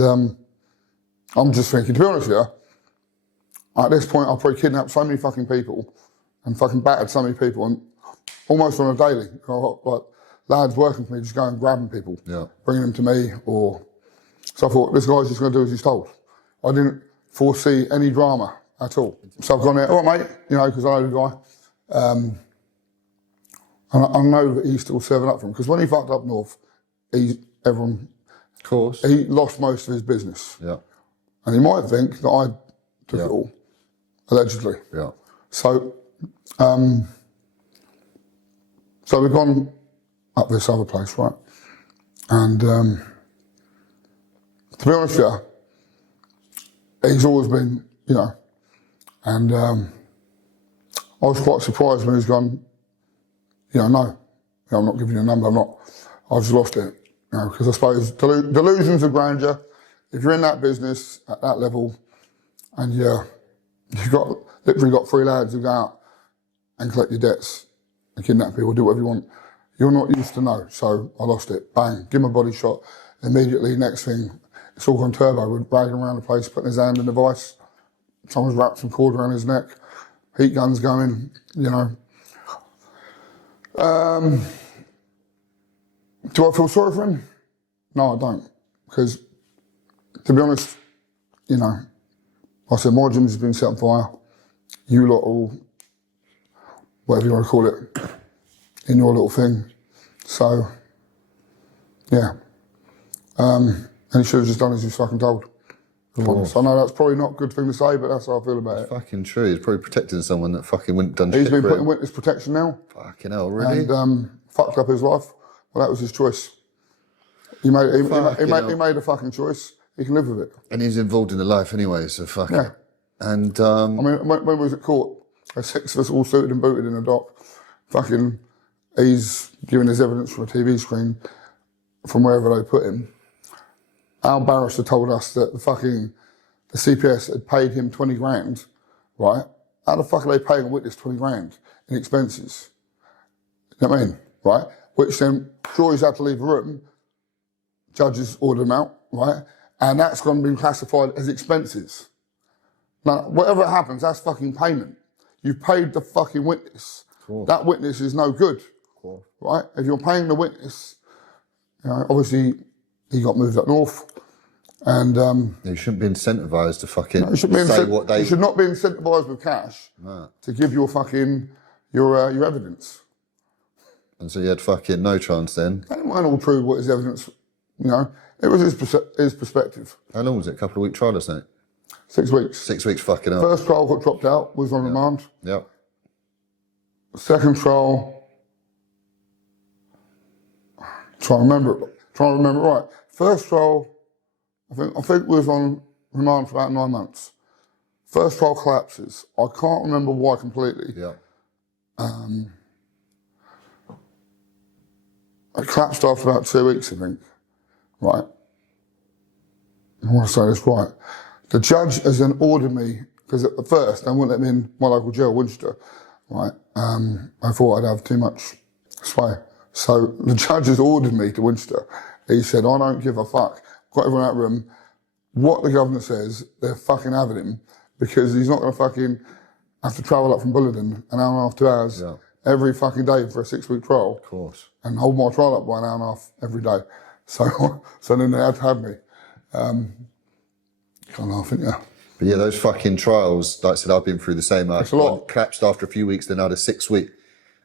I'm just thinking, to be honest with you, at this point, I've probably kidnapped so many fucking people and fucking battered so many people, and almost on a daily. Like, lads working for me, just going and grabbing people, bringing them to me, or... So I thought, this guy's just going to do as he's told. I didn't foresee any drama at all. So I've gone there, all right, mate, you know, because I know the guy. And I know that he's still serving up for him, because when he fucked up north, everyone... Of course. He lost most of his business. Yeah. And he might think that I took it all, allegedly. Yeah. So, so we've gone up this other place, right? And to be honest with you, he's always been, you know, And I was quite surprised when he's gone, no, I'm not giving you a number, I've just lost it. Because I suppose delusions of grandeur, if you're in that business at that level and you've literally got 3 lads who go out and collect your debts and kidnap people, do whatever you want, you're not used to know. So I lost it. Bang, give him a body shot. Immediately, next thing, it's all on turbo. We're dragging around the place, putting his hand in the vice. Someone's wrapped some cord around his neck. Heat guns going, Do I feel sorry for him? No, I don't. Because, to be honest, I said, my gym's been set on fire. You lot all, whatever you want to call it, in your little thing. So, yeah. And he should have just done as he was fucking told. Cool. I know that's probably not a good thing to say, but that's how I feel about it. Fucking true. He's probably protecting someone that fucking wouldn't done He's shit been for put in him. witness protection now. Fucking hell, really? And fucked up his life. Well, that was his choice. He made a fucking choice. He can live with it. And he's involved in the life anyway, so fuck Yeah. it. And I mean, when we was at court, there's 6 of us all suited and booted in the dock. Fucking, he's giving his evidence from a TV screen from wherever they put him. Our barrister told us that the CPS had paid him 20 grand, right? How the fuck are they paying a witness 20 grand in expenses? You know what I mean? Right? Which then, juries had to leave the room, judges ordered them out, right? And that's going to be classified as expenses. Now, whatever happens, that's fucking payment. You've paid the fucking witness. Cool. That witness is no good, Cool. right? If you're paying the witness, obviously he got moved up north, and you shouldn't be incentivised to fucking you should not be incentivised with cash to give your fucking your evidence. And so you had fucking no chance then. They weren't all true what his evidence, it was his perspective. How long was it? A couple of week trial or something? 6 weeks. 6 weeks fucking up. First trial got dropped out, was on remand. Yep. Second trial, try to remember it right. First trial, I think was on remand for about 9 months. First trial collapses. I can't remember why completely. Yeah. It collapsed after about 2 weeks, I think. Right. I want to say this right. The judge has then ordered me, because at the first they wouldn't let me in my local jail, Winchester. Right. I thought I'd have too much sway. So the judge has ordered me to Winchester. He said, I don't give a fuck. Got everyone in that room. What the governor says, they're fucking having him, because he's not going to fucking have to travel up from Bulletin an hour and a half, 2 hours every fucking day for a 6-week trial. Of course. And hold my trial up by an hour and a half every day. So then they had to have me. Can't laugh, ain't ya? But yeah, those fucking trials, like I said, I've been through the same. It's a lot. One collapsed after a few weeks, then I had a 6 week.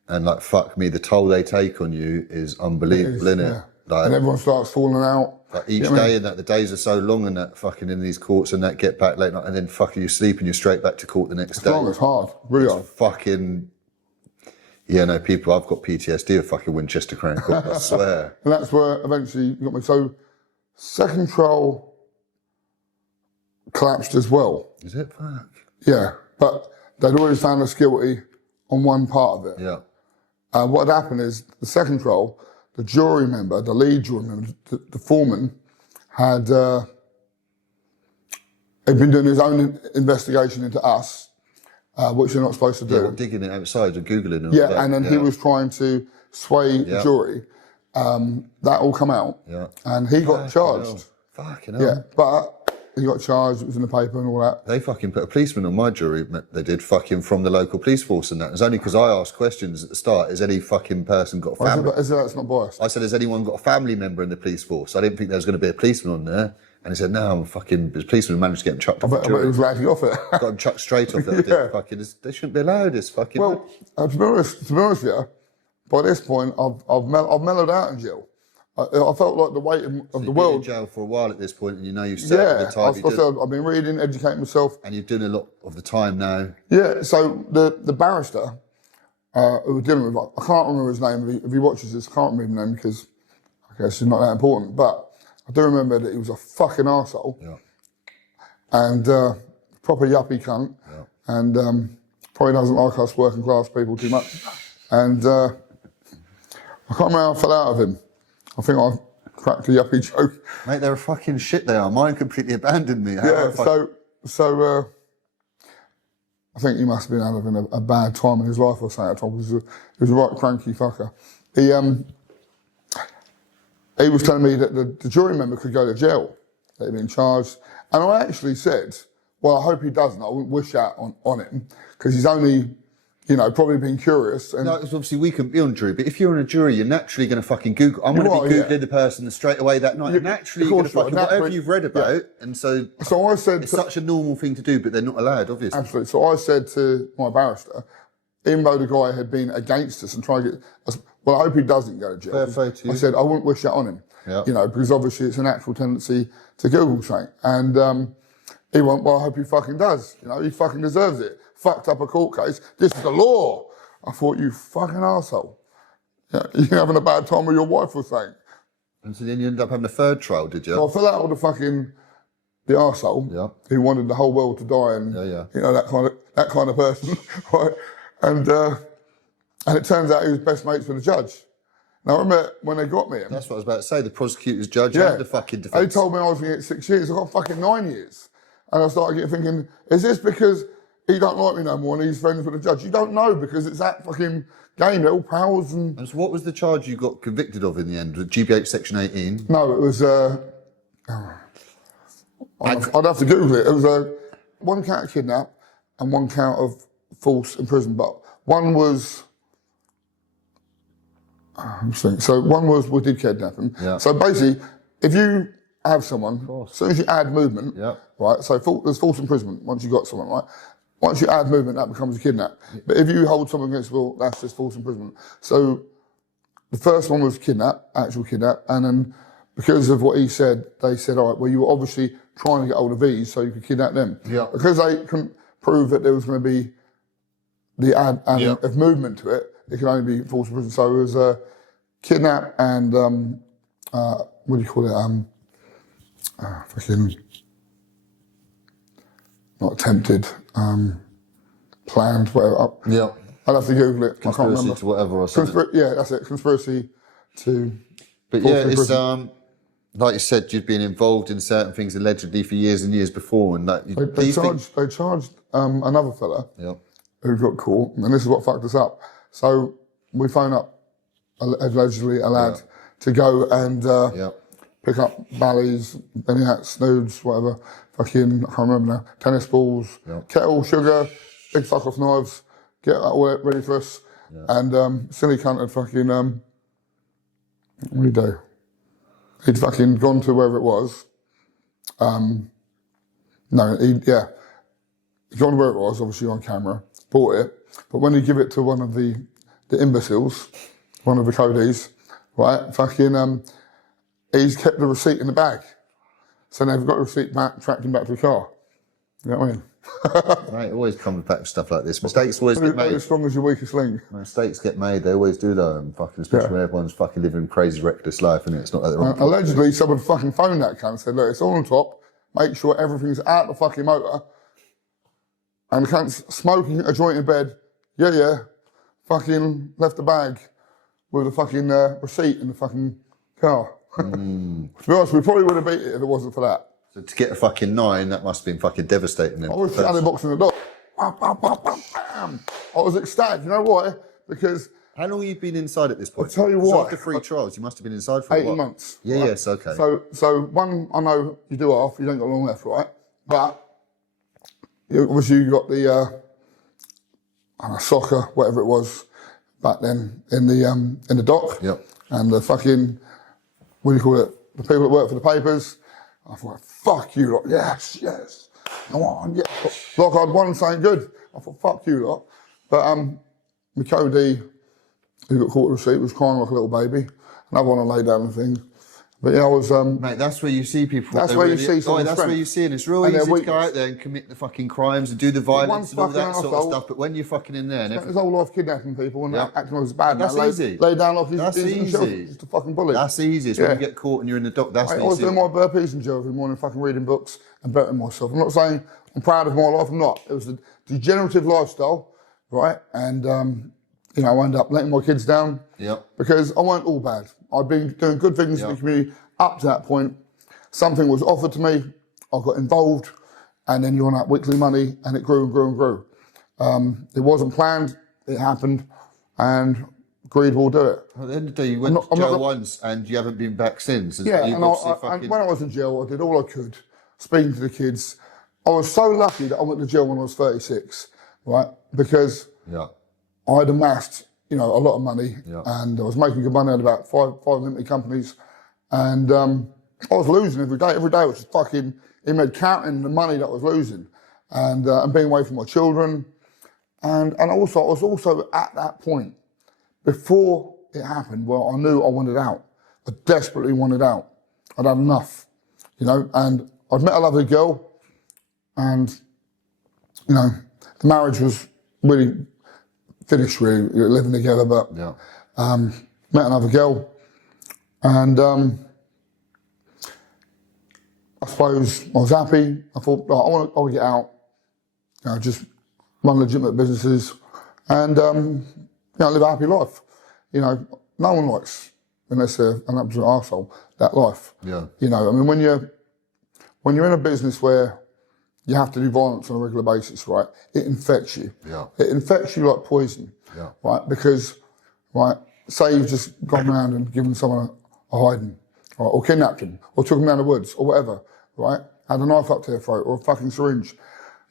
And like, fuck me, the toll they take on you is unbelievable, isn't it? Yeah. Like, And everyone starts falling out. like each day and that, the days are so long and that fucking in these courts and that get back late night and then fucking you sleep and you're straight back to court the next day. It's hard, really hard. Fucking, yeah, no, people, I've got PTSD of fucking Winchester Crown Court, I swear. And that's where eventually you got me. So second trial collapsed as well. Is it? Fuck. Yeah, but they'd already found us guilty on one part of it. Yeah. What had happened is the second trial, the jury member, the lead jury member, the foreman, had been doing his own investigation into us, which you're not supposed to do. Yeah, well, digging it outside and Googling and Yeah, all that. and then he was trying to sway the jury. That all come out, and he got charged. Fucking hell. Yeah, but he got charged, it was in the paper and all that. They fucking put a policeman on my jury, they did, fucking from the local police force and that. It's only because I asked questions at the start, has any fucking person got a family? I said, that's not biased. I said, has anyone got a family member in the police force? I didn't think there was going to be a policeman on there. And he said, no, I'm fucking, the policeman managed to get him chucked off the I bet jury. he was ragging off it. Got him chucked straight off it. Yeah. Fucking, they shouldn't be allowed this fucking... Well, to be honest with you, by this point, I've mellowed out in jail. I felt like the weight of the You've been world. in jail for a while at this point and you know you've served the time. I've been reading, educating myself. And you're doing a lot of the time now. Yeah, so the barrister who was dealing with, I can't remember his name, if he watches this, I can't remember his name because I guess it's not that important, but I do remember that he was a fucking arsehole. Yeah. And proper yuppie cunt. Yeah. and probably doesn't like us working class people too much. And I can't remember how I fell out of him. I think I cracked a yuppie joke. Mate, they're a fucking shit, they are. Mine completely abandoned me. Yeah, so I think he must have been having a bad time in his life or something at the time. He was a right cranky fucker. He was telling me that the jury member could go to jail, that he'd been charged. And I actually said, well, I hope he doesn't. I wouldn't wish that on him, because he's only, you know, probably been curious. And no, obviously we couldn't be on jury, but if you're on a jury, you're naturally going to fucking Google. I'm going to be Googling the person straight away that night. Naturally, you're going to fucking whatever you've read about. And so I said, it's such a normal thing to do, but they're not allowed, obviously. Absolutely. So I said to my barrister, even though the guy had been against us and trying to get, well, I hope he doesn't go to jail. Fair play to you. I said, I wouldn't wish that on him. Yeah. You know, because obviously it's a natural tendency to Google something. And he went, well, I hope he fucking does. You know, he fucking deserves it. Fucked up a court case. This is the law. I thought, you fucking arsehole. Yeah, you're having a bad time with your wife or something. And so then you ended up having a third trial, did you? So I fell out with the arsehole who wanted the whole world to die and you know, that kind of person. Right? And it turns out he was best mates with the judge. Now I remember when they got me. That's what I was about to say, the prosecutor's judge and the fucking defence. They told me I was going to get 6 years. I got fucking 9 years. And I started thinking, is this because he don't like me no more and he's friends with the judge? You don't know, because it's that fucking game, they're all pals. And so what was the charge you got convicted of in the end? With GBH Section 18? No, it was, I'd have to Google it. It was one count of kidnap and one count of false imprisonment. But one was, so one was, we did kidnap him. Yeah. So basically, if you have someone, as soon as you add movement, right, so there's false imprisonment once you got someone, right? Once you add movement, that becomes a kidnap. But if you hold someone against will, that's just false imprisonment. So the first one was kidnap, actual kidnap, and then because of what he said, they said, all right, well, you were obviously trying to get hold of these so you could kidnap them. Yeah. Because they couldn't prove that there was going to be the add of movement to it, it could only be false imprisonment. So it was kidnap and, what do you call it? Fucking, not attempted, planned, whatever. Yeah. I'd have to Google it. Conspiracy I can't remember. to whatever or something. Yeah, that's it. Conspiracy to. But yeah, it's like you said, you'd been involved in certain things allegedly for years and years before, and that. They charged another fella who got caught, and this is what fucked us up. So we phoned up allegedly a lad to go and pick up ballies, any hats, snoods, whatever. Fucking, I can't remember now. Tennis balls, kettle, sugar, big fuck off knives. Get that all ready for us. And silly cunt had fucking, what did he do? He'd fucking gone to wherever it was. He'd gone to where it was, obviously on camera, bought it. But when he give it to one of the imbeciles, one of the codies, right, fucking, he's kept the receipt in the bag. So they've got the receipt back, tracked him back to the car. You know what I mean? Right, it always comes back with stuff like this. Mistakes always get made. As strong as your weakest link. Mistakes get made. They always do though, and fucking, especially when everyone's fucking living a crazy, reckless life, and it's not like they're on. Allegedly, someone fucking phoned that cunt and said, "Look, it's all on top. Make sure everything's out the fucking motor." And the cunt's smoking a joint in bed. Yeah. Fucking left the bag with the fucking receipt in the fucking car. To be honest, we probably would have beat it if it wasn't for that. So to get a fucking 9, that must have been fucking devastating then. I was standing boxing the dog. Bam. I was ecstatic. You know why? Because... How long have you been inside at this point? I'll tell you what. After 3 trials, you must have been inside for 18 months. Yeah, right? yes, okay. So one, I know you do half, you don't got long left, right? But obviously you got the soccer, whatever it was, back then in the dock. Yep. And the fucking, what do you call it? The people that work for the papers. I thought, fuck you lot. Yes. Come on, yeah. Like I'd won something good. I thought, fuck you lot. But my Cody, who got caught with the receipt, was crying like a little baby. Another one I laid down the thing. But yeah, I was. Mate, that's where you see people. That's where you see someone's that's where you see it. It's real and easy their to go out there and commit the fucking crimes and do the violence and all that sort of stuff. But when you're fucking in there, and his whole life kidnapping people and acting like it's bad. That's easy. Lay down like that's he's easy. Just a fucking bully. That's easy. It's when you get caught and you're in the dock. That's I was doing my burpees in jail every morning, fucking reading books and bettering myself. I'm not saying I'm proud of my life. I'm not. It was a degenerative lifestyle, right? And you know, I ended up letting my kids down. Yep. Because I weren't all bad. I'd been doing good things in the community up to that point. Something was offered to me, I got involved, and then you're on that weekly money, and it grew and grew and grew. It wasn't planned, it happened, and greed will do it. At the end of the day, you went to jail once, and you haven't been back since. Yeah, and when I was in jail, I did all I could, speaking to the kids. I was so lucky that I went to jail when I was 36, right? Because I had amassed, you know, a lot of money, and I was making good money. I had about five limited companies, and I was losing every day. Every day I was just fucking in bed counting the money that I was losing, and being away from my children, and also I was also at that point before it happened where I knew I wanted out. I desperately wanted out. I'd had enough, you know. And I'd met a lovely girl, and you know, the marriage was really finished. Really, living together, but met another girl, and. I suppose I was happy. I thought, right, I want to get out, you know, just run legitimate businesses and, you know, live a happy life. You know, no one likes, unless they're an absolute arsehole, that life. Yeah. You know, I mean, when you're in a business where you have to do violence on a regular basis, right, it infects you. Yeah. It infects you like poison. Yeah. Right, because, right, say you've just gone around and given someone a hiding, right, or kidnapped him, or took him down the woods, or whatever, right? Had a knife up to their throat, or a fucking syringe.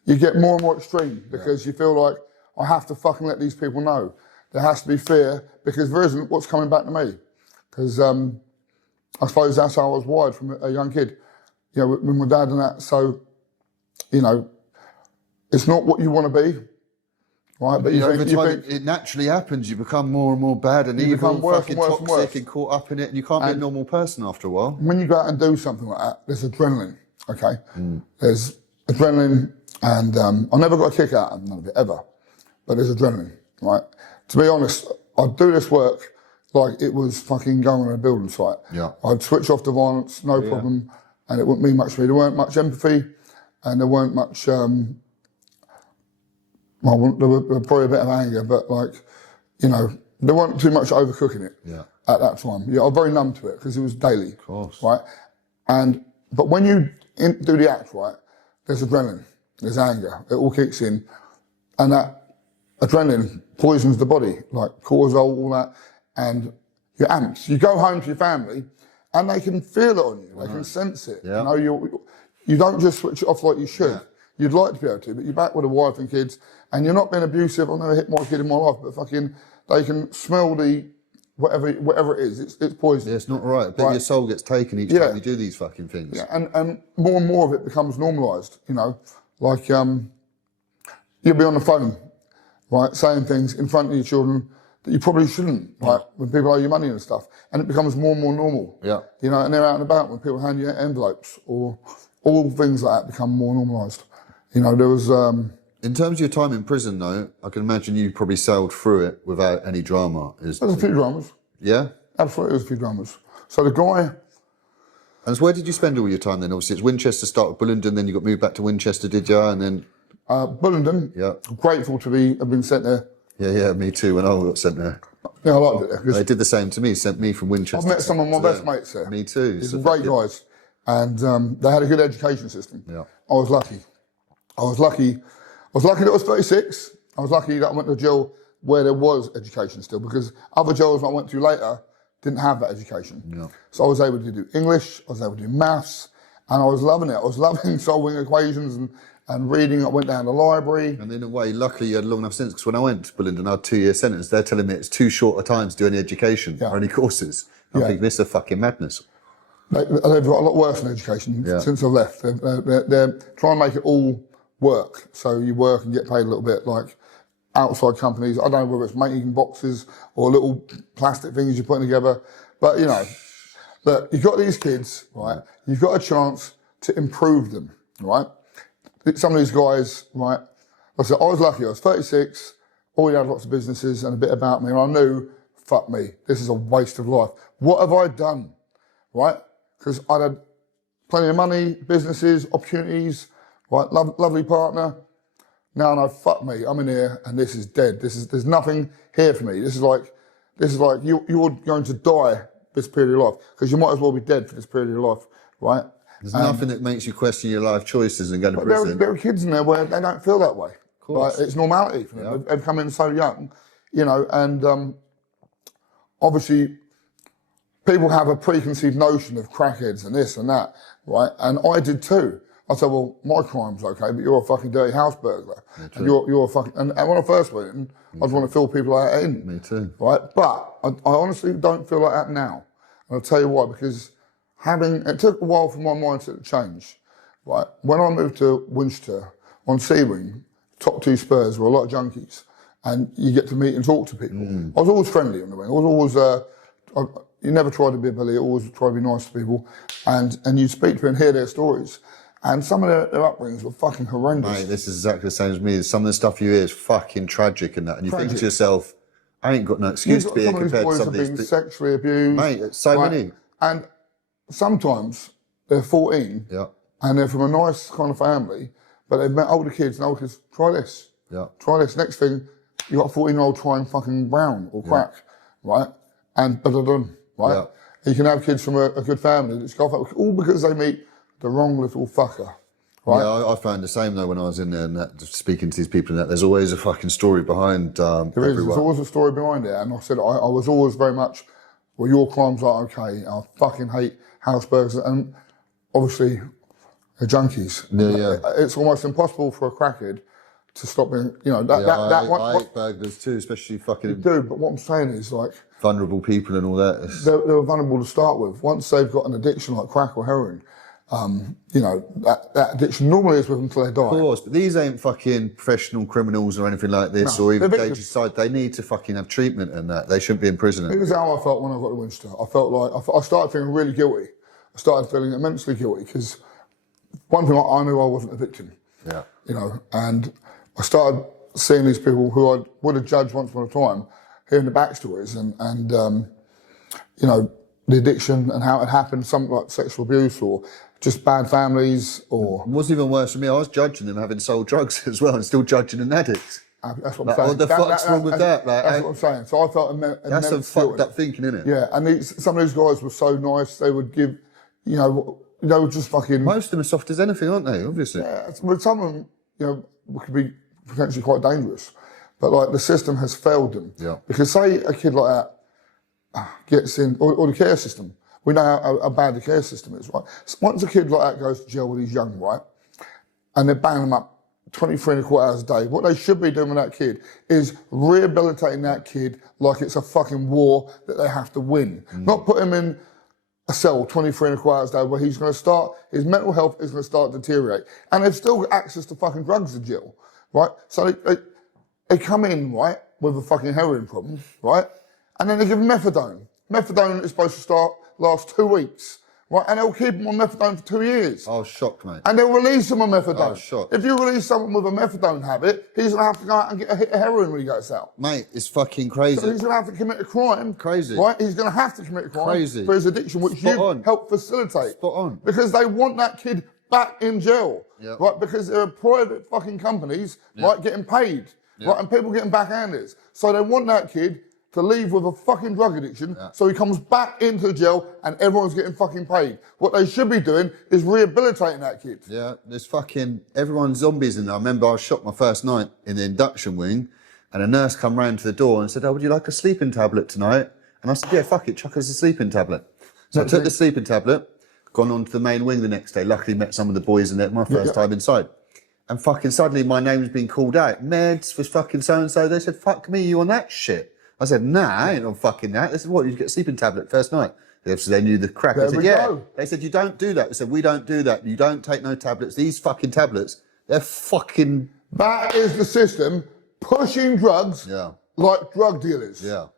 You get more and more extreme because you feel like, I have to fucking let these people know. There has to be fear because there isn't what's coming back to me. Because I suppose that's how I was wired from a young kid, you know, with my dad and that. So, you know, it's not what you want to be. Right, but over time, it naturally happens. You become more and more bad and evil, fucking toxic and caught up in it, and you can't be a normal person after a while. When you go out and do something like that, there's adrenaline, okay? There's adrenaline, and I never got a kick out of none of it, ever. But there's adrenaline, right? To be honest, I'd do this work like it was fucking going on a building site. Yeah. I'd switch off the violence, no problem, and it wouldn't mean much to me. There weren't much empathy, and there weren't much... well, there were probably a bit of anger, but like, you know, there wasn't too much overcooking it at that time. Yeah, I was very numb to it because it was daily, of course, right? But when you do the act, right, there's adrenaline, there's anger, it all kicks in, and that adrenaline poisons the body, like cortisol, all that, and you're amped. You go home to your family, and they can feel it on you, they can sense it. Yeah. You know, you don't just switch it off like you should. Yeah. You'd like to be able to, but you're back with a wife and kids, and you're not being abusive. I've never hit my kid in my life, but fucking, they can smell the whatever it is. It's poison. Yeah, it's not right. But your soul gets taken each time you do these fucking things. Yeah, and more of it becomes normalised. You know, like you'll be on the phone, right, saying things in front of your children that you probably shouldn't, like when people owe you money and stuff, and it becomes more and more normal. Yeah. You know, and they're out and about when people hand you envelopes, or all things like that become more normalised. You know, there was... in terms of your time in prison, though, I can imagine you probably sailed through it without any drama. There's a few dramas. Yeah? Absolutely, there's a few dramas. So the guy... And so where did you spend all your time then? Obviously, it's Winchester, start with Bullingdon, then you got moved back to Winchester, did you? And then... Bullingdon, grateful to have been sent there. Yeah, me too, when I got sent there. Yeah, I liked it there. They did the same to me, sent me from Winchester. I've met some of my best mates there. Me too. They're great guys. And they had a good education system. Yeah. I was lucky. I was lucky that I was 36. I was lucky that I went to a jail where there was education still, because other jails I went to later didn't have that education. Yeah. So I was able to do English, I was able to do maths, and I was loving it. I was loving solving equations and reading. I went down to the library. And in a way, luckily you had a long enough sentence, because when I went to Bullingdon, I had a 2-year sentence. They're telling me it's too short a time to do any education or any courses. I think this is a fucking madness. They've got a lot worse in education since I've left. They're trying to make it all work. So you work and get paid a little bit, like outside companies. I don't know whether it's making boxes or little plastic things you're putting together. But, you know, look, you've got these kids, right? You've got a chance to improve them, right? Some of these guys, right? Like I said, I was lucky. I was 36, already had lots of businesses and a bit about me, and I knew, fuck me, this is a waste of life. What have I done, right? Because I had plenty of money, businesses, opportunities, right? Lovely partner. Now I know, fuck me, I'm in here and this is dead. There's nothing here for me. This is like you're going to die this period of your life, because you might as well be dead for this period of your life, right? There's nothing that makes you question your life choices and go to prison. There are kids in there where they don't feel that way. Of course. Right? It's normality for them. They've come in so young, you know, and obviously people have a preconceived notion of crackheads and this and that, right? And I did too. I said, well, my crime's okay, but you're a fucking dirty house burglar. And you're a fucking, and when I first went in, I just want to fill people out in. Me too. Right? But I honestly don't feel like that now. And I'll tell you why, because it took a while for my mindset to change, right? When I moved to Winchester on Seawing, top 2 spurs were a lot of junkies, and you get to meet and talk to people. I was always friendly on the wing. I was always, you never try to be a bully, you always try to be nice to people, and you speak to them and hear their stories. And some of their upbringings were fucking horrendous. Mate, this is exactly the same as me. Some of the stuff you hear is fucking tragic and that. And you think to yourself, I ain't got no excuse to be here compared to some of these boys have been sexually abused. Mate, it's so many. And sometimes they're 14 and they're from a nice kind of family, but they've met older kids and older kids, try this. Try this. Next thing, you got a 14-year-old trying fucking brown or crack, right? And right? You can have kids from a good family that's got all because they meet the wrong little fucker, right? Yeah, I found the same though when I was in there and that, just speaking to these people and that. There's always a fucking story behind There's always a story behind it. And I said, I was always very much, well, your crimes are okay. I fucking hate house burglars. And obviously, they're junkies. It's almost impossible for a crackhead to stop being, you know, I hate burglars too, especially fucking... You do, but what I'm saying is like... vulnerable people and all that. They're vulnerable to start with. Once they've got an addiction like crack or heroin, you know, that addiction normally is with them until they die. Of course, but these ain't fucking professional criminals or anything like this, or even they decide they need to fucking have treatment and that. They shouldn't be in prison. This is how I felt when I got to Winchester. I felt like, I started feeling really guilty. I started feeling immensely guilty because one thing, I knew I wasn't a victim. You know, and I started seeing these people who I would have judged once upon a time, hearing the backstories and you know, the addiction and how it happened, something like sexual abuse or just bad families or... It wasn't even worse for me. I was judging them having sold drugs as well and still judging an addict. That's what I'm saying. What the fuck's wrong with that? That's what I'm saying. So I felt that's some fucked up thinking, isn't it? Yeah, and some of these guys were so nice. They would give, you know, they were just fucking... Most of them are soft as anything, aren't they? Obviously. Yeah, but some of them, you know, could be potentially quite dangerous. But like the system has failed them. Because say a kid like that gets in, or the care system. We know how bad the care system is, right? So once a kid like that goes to jail when he's young, right, and they bang him up 23 and a quarter hours a day, what they should be doing with that kid is rehabilitating that kid like it's a fucking war that they have to win. Not put him in a cell 23 and a quarter hours a day where he's going to start, his mental health is going to start to deteriorate. And they've still got access to fucking drugs in jail, right? So they come in, right, with a fucking heroin problem, right? And then they give them methadone. Methadone is supposed to last 2 weeks, right? And they'll keep them on methadone for 2 years. I was shocked, mate. And they'll release them on methadone. I was shocked. If you release someone with a methadone habit, he's going to have to go out and get a hit of heroin when he gets out. Mate, it's fucking crazy. So he's going to have to commit a crime. Crazy. Right? He's going to have to commit a crime for his addiction, which you help facilitate. Spot on. Because they want that kid back in jail, right? Because there are private fucking companies, right, getting paid, right? And people getting backhanders. So they want that kid to leave with a fucking drug addiction, so he comes back into jail and everyone's getting fucking paid. What they should be doing is rehabilitating that kid. Yeah, there's fucking, everyone's zombies in there. I remember I was shot my first night in the induction wing and a nurse come round to the door and said, oh, would you like a sleeping tablet tonight? And I said, yeah, fuck it, chuck us a sleeping tablet. So I took the sleeping tablet, gone on to the main wing the next day, luckily met some of the boys in there, my first time inside. And fucking suddenly my name's been called out. Meds for fucking so-and-so. They said, fuck me, you on that shit? I said, nah, I ain't on fucking that. They said, what, you get a sleeping tablet first night? Obviously, they knew the crack. I said, yeah. They said, you don't do that. They said, we don't do that. You don't take no tablets. These fucking tablets, they're fucking... That is the system pushing drugs like drug dealers. Yeah.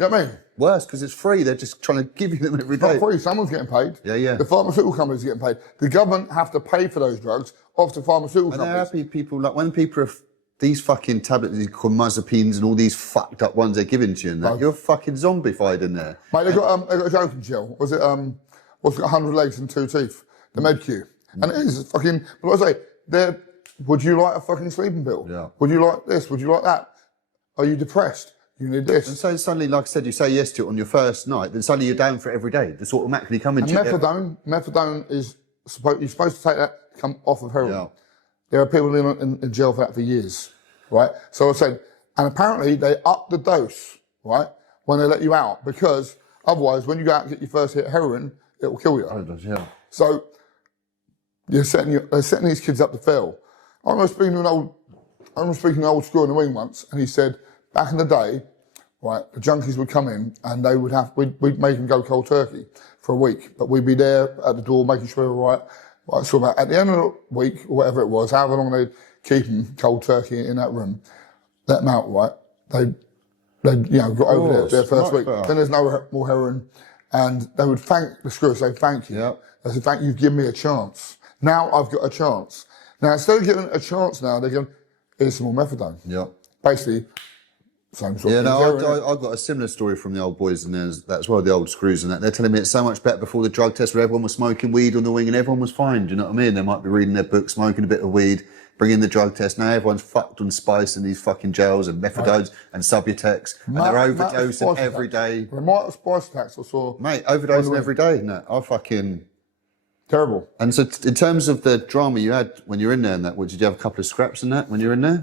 You know what I mean? worse because it's free. They're just trying to give you them every Not day. free, someone's getting paid. Yeah, yeah. The pharmaceutical companies are getting paid. The government have to pay for those drugs off the pharmaceutical And they're companies. happy people, like when people are, these fucking tablets, these clomazepines and all these fucked up ones they're giving to you and that, you're fucking zombified in there. Mate, they got a joking gel. Was it, what's got 100 legs and 2 teeth? The MedQ. And it is fucking, but like I say, they're, would you like a fucking sleeping pill? Yeah. Would you like this? Would you like that? Are you depressed? You need this. And so suddenly, like I said, you say yes to it on your first night, then suddenly you're down for it every day. It's automatically coming to you. Methadone is you're supposed to take that to come off of heroin. Yeah. There are people in jail for that for years, right? So I said, and apparently they up the dose, right, when they let you out, because otherwise, when you go out and get your first hit of heroin, it will kill you. Oh, it does, yeah. So they're setting these kids up to fail. I remember speaking to an old school in the wing once, and he said, back in the day, right, the junkies would come in and they would we'd make them go cold turkey for a week, but we'd be there at the door making sure they were right. Right, so at the end of the week, or whatever it was, however long they'd keep them cold turkey in that room, let them out, right, they got over their first week. Better. Then there's no more heroin, and they would thank the screw, say thank you. Yep. They said, thank you, you've given me a chance. Now I've got a chance. Now instead of giving a chance now, they're going, here's some more methadone. Yeah. Basically, same sort Yeah, of no, thing. I've got a similar story from the old boys and that's well, the old screws and that. They're telling me it's so much better before the drug test where everyone was smoking weed on the wing and everyone was fine, do you know what I mean? They might be reading their book, smoking a bit of weed, bring in the drug test. Now everyone's fucked on spice and these fucking gels and methadones and Subutex and they're overdosing every day. The amount of spice attacks I saw. Mate, overdosing every day. No, I fucking... Terrible. And so in terms of the drama you had when you were in there and that, did you have a couple of scraps in that when you were in there?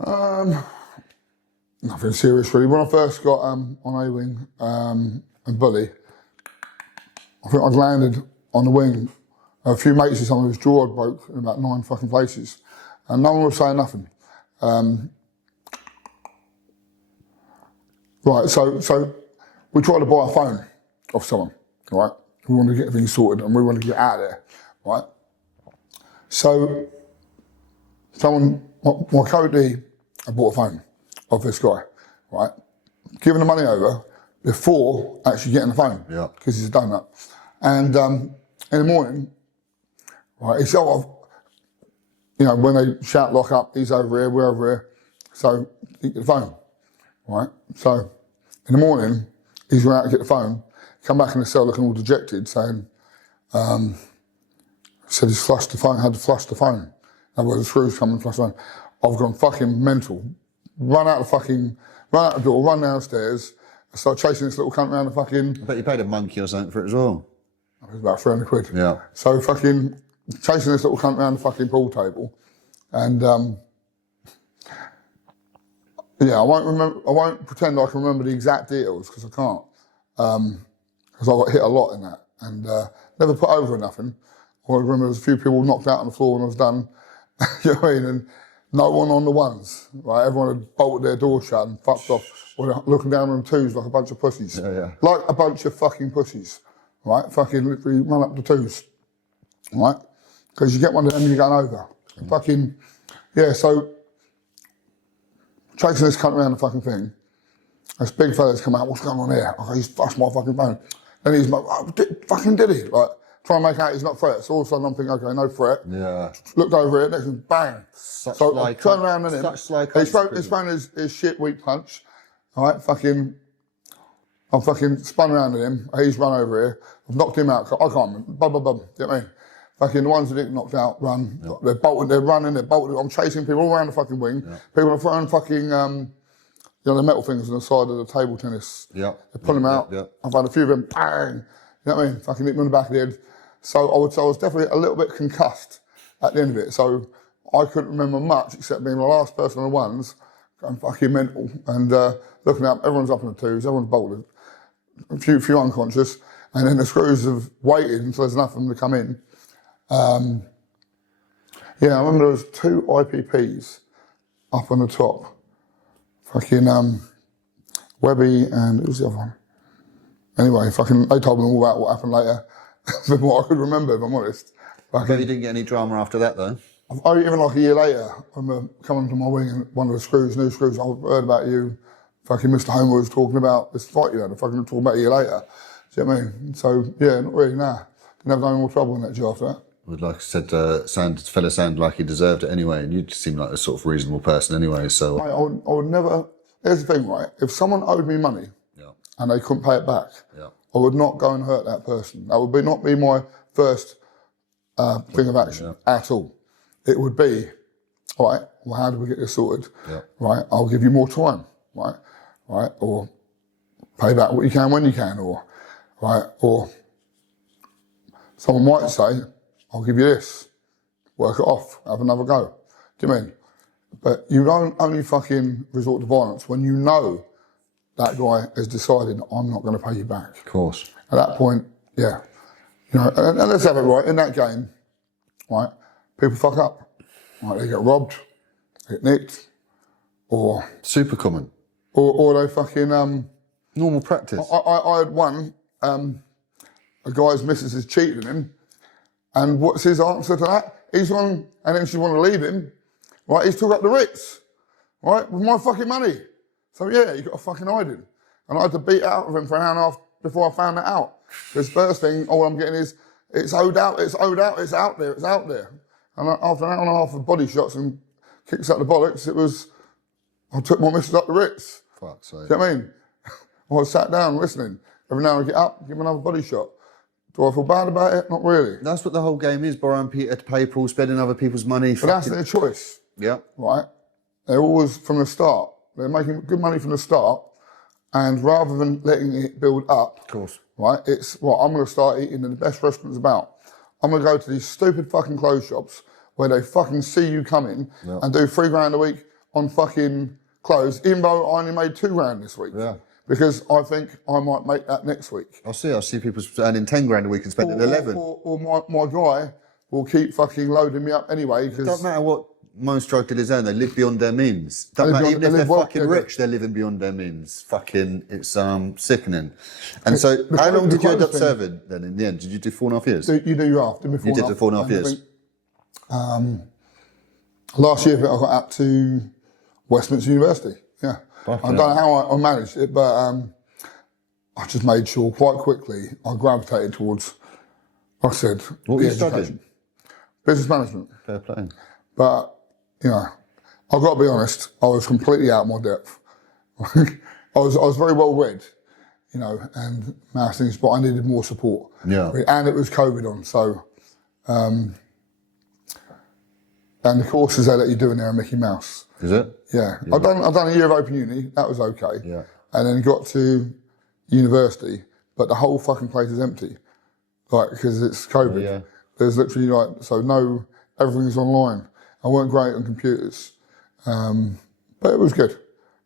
Nothing serious really. When I first got on A-wing and Bully, I think I'd landed on the wing. A few mates of someone whose jaw had broke in about 9 fucking places. And no one was saying nothing. Right, so we tried to buy a phone off someone, right? We wanted to get things sorted and we wanted to get out of there, right? So my co-D had bought a phone off this guy, right? Giving the money over before actually getting the phone. Yeah. Because he's a donut. And in the morning, right, he said, when they shout lock up, he's over here, we're over here. So he get the phone, right? So in the morning, he's going out to get the phone, come back in the cell looking all dejected, saying, said he's flushed the phone, had to flush the phone. In other words, the screws come and flush the phone. I've gone fucking mental. Run out the door, run downstairs, I start chasing this little cunt around the fucking... I bet you paid a monkey or something for it as well. It was about 300 quid. Yeah. So fucking chasing this little cunt around the fucking pool table. And I won't pretend I can remember the exact details because I can't. Because I got hit a lot in that and never put over or nothing. I remember there was a few people knocked out on the floor when I was done. You know what I mean? And no one on the ones, right? Everyone had bolted their door shut and fucked off. Or looking down on them twos like a bunch of pussies. Yeah, yeah. Like a bunch of fucking pussies, right? Fucking literally run up the twos, right? Because you get one of them and you're going over. Fucking, yeah, so chasing this cunt around the fucking thing. This big fella's come out, what's going on here? Okay, he's flushed my fucking phone. Then he's like, did he? Like, trying to make out he's not threat. So all of a sudden I'm thinking, okay, no threat. Yeah. Looked over it, next thing, bang. So I turn around and his phone is shit, weak punch. All right, I'm fucking spun around at him. He's run over here. I've knocked him out. I can't remember. Bum, bum, bum. Do you know what I mean? Fucking the ones that didn't knocked out, run. Yep. They're bolted, they're running, they're bolted. I'm chasing people all around the fucking wing. Yep. People are throwing fucking, the metal things on the side of the table tennis. Yep. They're pulling them out. Yep. I've had a few of them, bang. You know what I mean? Fucking hit me on the back of the head. So I was definitely a little bit concussed at the end of it. So I couldn't remember much except being the last person on the ones, going fucking mental and looking up. Everyone's up on the twos, everyone's bolted. A few unconscious. And then the screws have waited until there's enough of them to come in. I remember there was 2 IPPs up on the top. Fucking Webby and who was the other one? Anyway, they told me all about what happened later than what I could remember, if I'm honest. I bet you didn't get any drama after that though. Even like a year later, I remember coming to my wing and one of the screws, new screws, I've heard about you, fucking Mr. Homer was talking about this fight you had, and fucking talking about a year later. Do you know what I mean? So, yeah, not really, nah. Didn't have no more trouble in that job after that. Well, like I said, fella sounded like he deserved it anyway, and you seem like a sort of reasonable person anyway, so... I would never... Here's the thing, right? If someone owed me money and they couldn't pay it back, I would not go and hurt that person. That would not be my first thing of action at all. It would be, all right, well, how do we get this sorted? Right, I'll give you more time, right, or pay back what you can when you can, or someone might say, I'll give you this, work it off, have another go. Do you mean? But you don't only fucking resort to violence when you know that guy has decided, I'm not going to pay you back. Of course. At that point, yeah. You know, and let's have it right, in that game, right, people fuck up. Right, they get robbed, they get nicked, or... Super common. Or they fucking... normal practice. I had one, a guy's missus has cheated on him, and what's his answer to that? He's gone, and then she wanted to leave him, right, he's took up the Ritz, right, with my fucking money. So yeah, you got to fucking hide him. And I had to beat out of him for an hour and a half before I found that out. Because first thing, all I'm getting is, it's owed out, it's out there, it's out there. And after an hour and a half of body shots and kicks up the bollocks, it was, I took my missus up the Ritz. Fuck's sake. Do you know what I mean? I was sat down listening. Every now and I get up, give him another body shot. Do I feel bad about it? Not really. That's what the whole game is, borrowing people, spending other people's money. But that's their choice. Yeah. Right? They're always from the start. They're making good money from the start. And rather than letting it build up, of course, right, it's, well, I'm going to start eating in the best restaurants about. I'm going to go to these stupid fucking clothes shops where they fucking see you coming and do $3 a week on fucking clothes, even though I only made $2 this week. Yeah. Because I think I might make that next week. I see people earning $10 a week and spending 11. Or my guy will keep fucking loading me up anyway. It doesn't matter what most drug dealers earn, they live beyond their means. Doesn't matter, even if they're fucking rich, they're living beyond their means. Fucking, it's sickening. And so, how long did you end up serving then in the end? Did you do 4.5 years? You do your half. You did the 4.5 years. Last year, I got up to Westminster University. Yeah. I don't know how I managed it, but I just made sure quite quickly I gravitated towards, like I said, what were you studying? Business management. Fair play. But, you know, I've got to be honest, I was completely out of my depth. I was very well read, you know, and most things, but I needed more support. Yeah. And it was COVID on, so, and the courses they let you do in there are Mickey Mouse. Is it? Yeah. I've done a year of open uni, that was okay. Yeah. And then got to university, but the whole fucking place is empty. Like, because it's COVID. Yeah. There's literally like, so no, everything's online. I weren't great on computers. But it was good.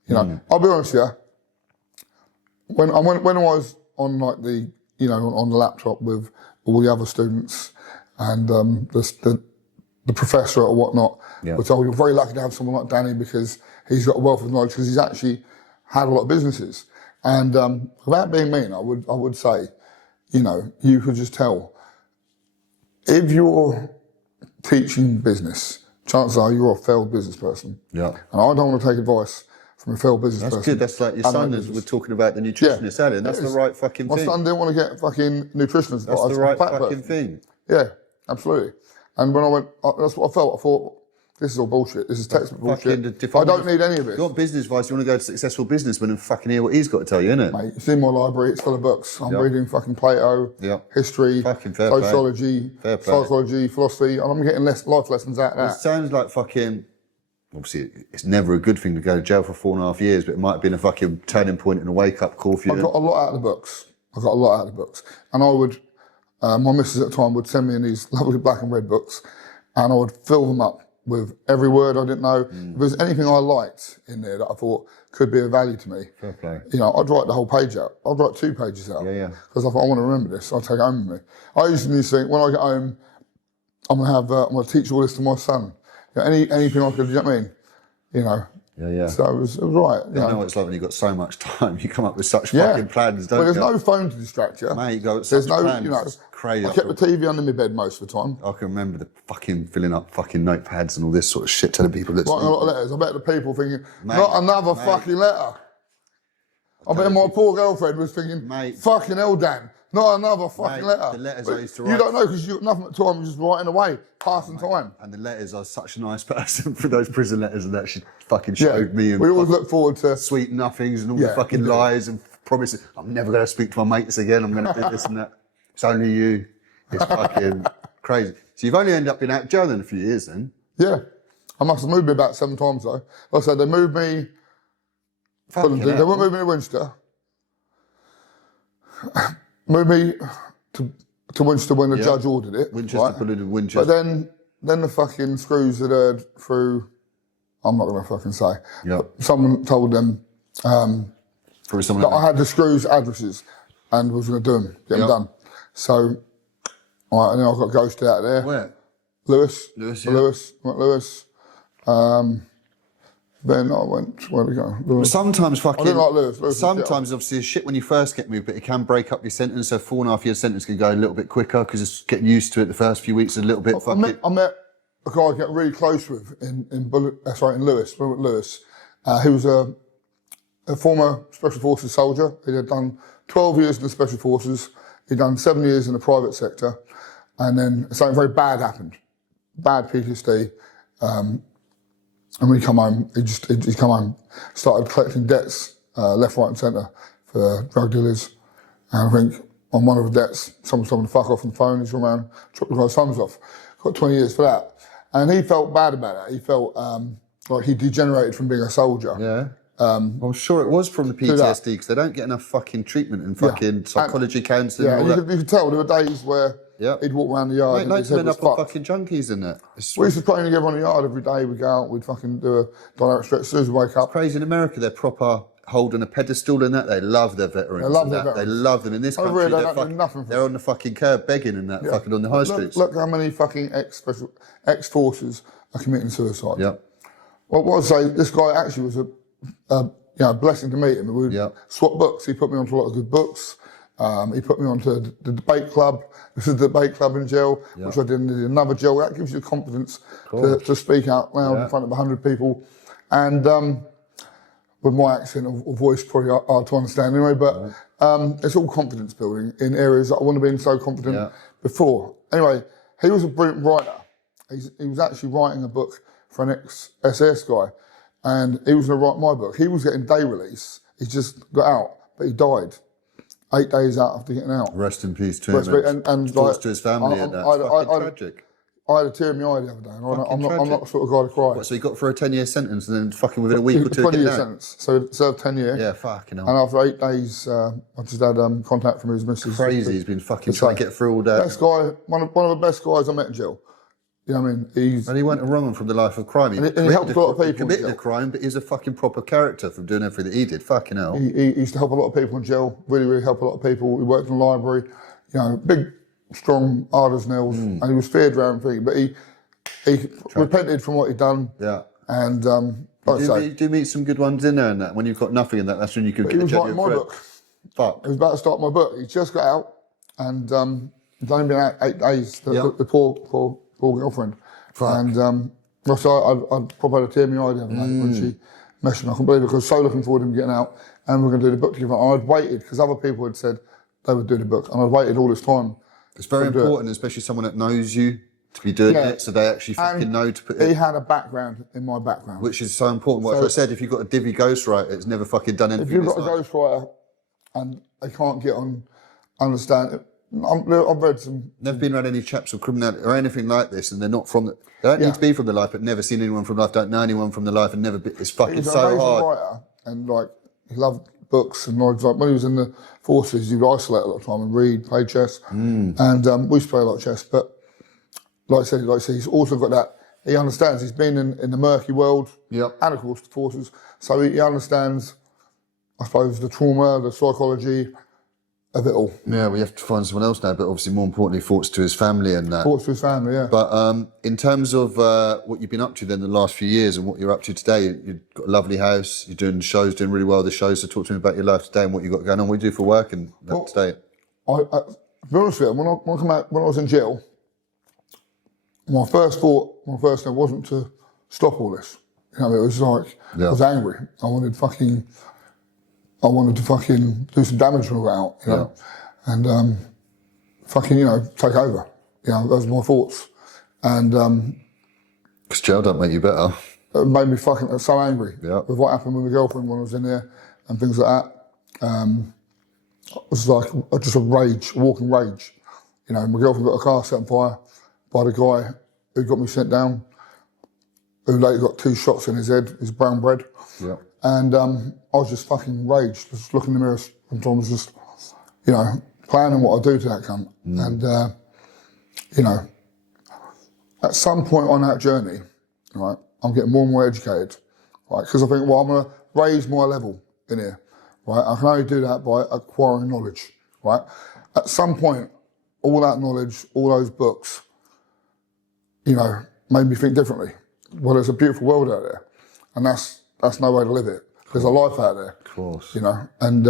You know, I'll be honest with you, when I was on like the, you know, on the laptop with all the other students and the professor or whatnot, which I was very lucky to have someone like Danny because he's got a wealth of knowledge because he's actually had a lot of businesses. And without being mean, I would say, you know, you could just tell if you're teaching business, chances are you're a failed business person. Yeah. And I don't want to take advice from a failed business person. That's good. That's like your son is, we're talking about the nutritionist earlier, and that's the right fucking thing. My son didn't want to get fucking nutritionist advice. That's the right fucking thing. Yeah, absolutely. And when I went, that's what I felt. I thought, this is all bullshit. This is textbook bullshit. I don't need any of it. If you want business advice, you want to go to a successful businessman and fucking hear what he's got to tell you, innit? Mate, it's in my library, it's full of books. I'm reading fucking Plato, history, sociology, psychology, philosophy, and I'm getting life lessons out of that. It sounds like fucking, obviously, it's never a good thing to go to jail for 4.5 years, but it might have been a fucking turning point and a wake-up call for you. I got a lot out of the books. And I would, my missus at the time would send me in these lovely black and red books, and I would fill them up with every word I didn't know. If there's anything I liked in there that I thought could be of value to me, fair play. You know, I'd write the whole page out. I'd write 2 pages out. Because I thought, I want to remember this. I'll take it home with me. I used to think, when I get home, I'm going to teach all this to my son. You know, anything I could, you know what I mean? You know. So it was right. You know what it's like when you've got so much time, you come up with such fucking plans, don't you? Well, there's no phone to distract you. Mate, you go, there's no plans. You know, crazy. I kept the TV under my bed most of the time. I can remember the fucking filling up fucking notepads and all this sort of shit, telling people that. Writing a lot of letters. I bet the people thinking, not another fucking letter. I bet my poor girlfriend was thinking, Mate. fucking hell, Dan, not another fucking Mate, letter. the letters But I used to you write- don't know because you got nothing at the time, you're just writing away, passing time. And the letters, I was such a nice person for those prison letters, and that she fucking showed me. And we always look forward to. sweet nothings and all Yeah, the fucking we do. lies and promises. I'm never going to speak to my mates again. I'm going to do this and that. It's only you. It's fucking crazy. So you've only ended up being out of jail in a few years then? Yeah. I must have moved me about 7 times though. Like I said, they moved me. Fucking They hell. won't move me to Winchester. Moved me to Winchester when the judge ordered it. Winchester, right? put it in Winchester. But then the fucking screws had heard through. I'm not going to fucking say. Yeah. But someone told them For someone that I had the screws addresses and was going to do them, get them done. So, all right, and then I got ghosted out of there. Where? Lewis. Lewis, yeah. Went Lewis. Then I went, where'd we go? Lewis. Sometimes fucking. I didn't like Lewis. Lewis was sometimes, obviously, it's shit when you first get moved, but it can break up your sentence. So 4.5 year sentence can go a little bit quicker because it's getting used to it. The first few weeks, a little bit I met a guy I get really close with in Lewis. We went Lewis. He was a former Special Forces soldier. He had done 12 years in the Special Forces. He'd done 7 years in the private sector. And then something very bad happened. Bad PTSD. And when he come home, he come home, started collecting debts left, right and centre for drug dealers. And I think on one of the debts, someone told him to fuck off on the phone. He's gone around, chopped the guy's thumbs off. Got 20 years for that. And he felt bad about it. He felt like he degenerated from being a soldier. Yeah. I'm sure it was from the PTSD because they don't get enough fucking treatment and fucking psychology counselling Yeah, and all you that. could tell there were days where he'd walk around the yard Mate, and loads his of head men was up on fucked. fucking junkies and that. It's We used to train together on the yard every day. We'd go out, we'd fucking do a direct stretch. As soon as we wake up, crazy in America. They're proper holding a pedestal and that. They love their veterans. They love and their that. They veterans. love them. In this Over country, here, they they're, don't do nothing for they're on the fucking curb begging and that, fucking on the high streets. look how many fucking ex-forces are committing suicide. Yeah. What was I say? This guy actually was a blessing to meet him. We would swap books. He put me onto a lot of good books. He put me onto the debate club. This is the debate club in jail, which I did in another jail. That gives you confidence to speak out loud in front of 100 people. And with my accent or voice, probably hard to understand anyway, but it's all confidence building in areas that I wouldn't have been so confident before. Anyway, he was a brilliant writer. He was actually writing a book for an ex-SS guy, and he was going to write my book. He was getting day release. He just got out, but he died 8 days out after getting out. Rest in peace to him. And thoughts like, to his family and that. It's fucking tragic. I had a tear in my eye the other day, and I'm not the sort of guy to cry. What, so he got for a 10-year sentence and then fucking within a week or two 20 year getting out? sentence, so he served 10 years. Yeah, fucking hell. And after 8 days, I just had contact from his missus. Crazy, he's been fucking trying to get through all that. Best guy, one of the best guys I met in jail. You know what I mean? And he went wrong from the life of crime. He helped a lot of people He in committed jail. a crime, but he's a fucking proper character from doing everything that he did. Fucking hell. He used to help a lot of people in jail, really help a lot of people. He worked in the library, you know, big, strong, hard as nails, and he was feared around things, but he repented from what he'd done. Yeah. And, like I say, Do you meet some good ones in there and that? When you've got nothing in that, that's when you could he get a was writing genuine my friend. book. Fuck. He was about to start my book. He just got out, and he's only been out 8 days. The poor girlfriend. Fuck. And so I probably had a tear in my eye the other night when she messaged me. I couldn't believe it because I was so looking forward to him getting out, and we're going to do the book together. And I'd waited because other people had said they would do the book, and I'd waited all this time. It's very important, especially someone that knows you, to be doing it, so they actually fucking know to put He it. had a background in my background. Which is so important. What I said, if you've got a divvy ghostwriter, it's never fucking done anything. If you've in got a his life. ghostwriter and they can't get on, understand it. I've read some. Never been around any chaps or criminality or anything like this, and they're not from the. They don't need to be from the life, but never seen anyone from the life, don't know anyone from the life, and never. It's fucking He's an so amazing hard. writer, and like he loved books and knowledge. Like when he was in the forces, he'd isolate a lot of time and read, play chess, and we used to play a lot of chess. But like I said, he's also got that. He understands. He's been in the murky world, and of course the forces. So he understands, I suppose, the trauma, the psychology of it all. Yeah, we have to find someone else now, but obviously more importantly, thoughts to his family and that. Thoughts to his family, yeah. But in terms of what you've been up to then the last few years and what you're up to today, you've got a lovely house, you're doing shows, doing really well with the shows, so talk to me about your life today and what you've got going on, what you do for work and that today. To be honest with you, when I was in jail, my first thing wasn't to stop all this. You know, it was like, I was angry. I wanted fucking, I wanted to fucking do some damage when I got out, you know, and fucking, you know, take over. You know, those were my thoughts. And Because jail don't make you better. it made me fucking so angry Yeah. with what happened with my girlfriend when I was in there and things like that. It was like just a rage, a walking rage. You know, my girlfriend got a car set on fire by the guy who got me sent down, who later got 2 shots in his head, his brown bread. Yeah. And I was just fucking raged, just looking in the mirror sometimes, just, you know, planning what I'd do to that cunt. And, you know, at some point on that journey, right, I'm getting more and more educated, right, because I think, well, I'm going to raise my level in here, right? I can only do that by acquiring knowledge, right? At some point, all that knowledge, all those books, you know, made me think differently. Well, there's a beautiful world out there, and that's no way to live it. There's a life out there. Of course. You know, and,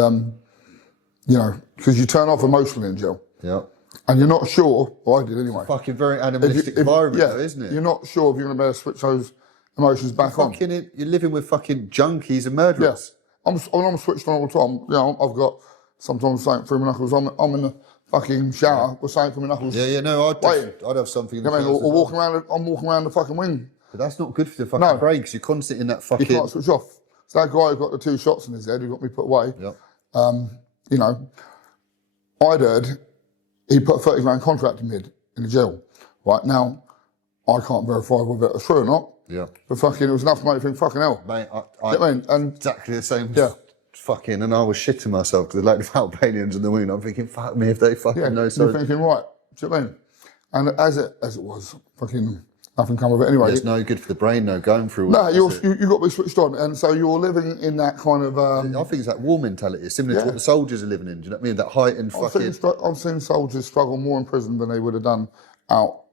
you know, because you turn off emotionally in jail. Yeah. And you're not sure, well, I did anyway. Fucking very animalistic environment, though, isn't it? You're not sure if you're going to be able to switch those emotions back on. You're living with fucking junkies and murderers. Yeah. I'm switched on all the time. You know, I've got sometimes something through my knuckles. I'm in the fucking shower with something through my knuckles. Yeah, no, waiting. I'd have something in You the know what I mean? house Or as well. I'm walking around the fucking wing. But that's not good for the fucking brakes. You're constantly in that fucking... You can't switch off. So that guy who got the 2 shots in his head, who got me put away, Yep. you know, I'd heard he put a 30 grand contract in me in the jail. Right now, I can't verify whether it was true or not. Yeah. But fucking, it was enough to make me think, fucking hell. Mate, You know what I mean? And exactly the same. Yeah. Fucking, and I was shitting myself because the load of Albanians in the wing. I'm thinking, fuck me if they fucking yeah, know. you're So thinking, right, do you know what I mean? And as it was, fucking nothing come of it anyway. it's no good for the brain, no, going through all No, that. you got to be switched on, and so you're living in that kind of. I think it's that war mentality, similar to what the soldiers are living in. Do you know what I mean? That heightened fucking... I've seen soldiers struggle more in prison than they would have done out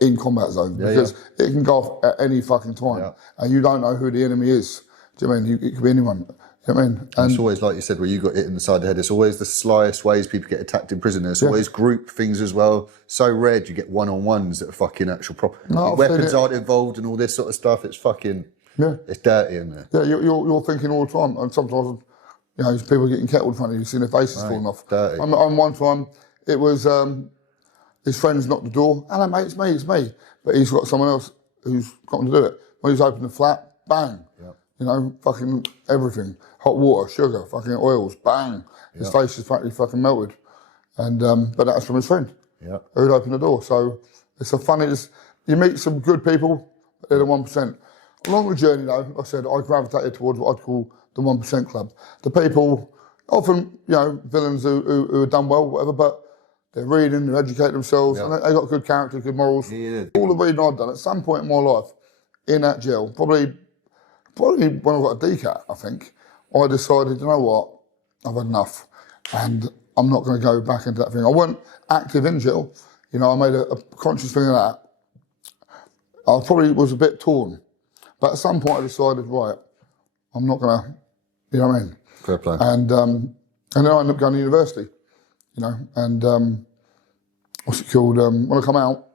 in combat zone because it can go off at any fucking time, and you don't know who the enemy is. Do you know what I mean? It could be anyone. You know what I mean? And it's always like you said, where you got hit in the side of the head. It's always the slyest ways people get attacked in prison. There's always group things as well. So rare you get one-on-ones that are fucking actual proper. Weapons aren't involved and all this sort of stuff. It's fucking, it's dirty in there. Yeah, you're thinking all the time, and sometimes, you know, there's people getting kettled in front of you, seeing their faces falling off. Dirty. On one time, it was his friends knocked the door. Hello, mate, it's me. But he's got someone else who's got him to do it. When he's opened the flat, bang. You know, fucking everything. Hot water, sugar, fucking oils, bang. His face is practically fucking melted. And but that's from his friend who'd opened the door. So it's a funny, you meet some good people, but they're the 1%. Along the journey though, like I said, I gravitated towards what I'd call the 1% club. The people, often, you know, villains who have done well, whatever, but they're reading, they educate themselves, and they got good character, good morals. All the reading I'd done at some point in my life, in that jail, probably when I got a DCAT, I think, I decided, you know what, I've had enough, and I'm not going to go back into that thing. I wasn't active in jail, you know, I made a conscious thing of that. I probably was a bit torn, but at some point I decided, right, I'm not going to, you know what I mean? Fair play. And then I ended up going to university, you know, and what's it called? When I come out,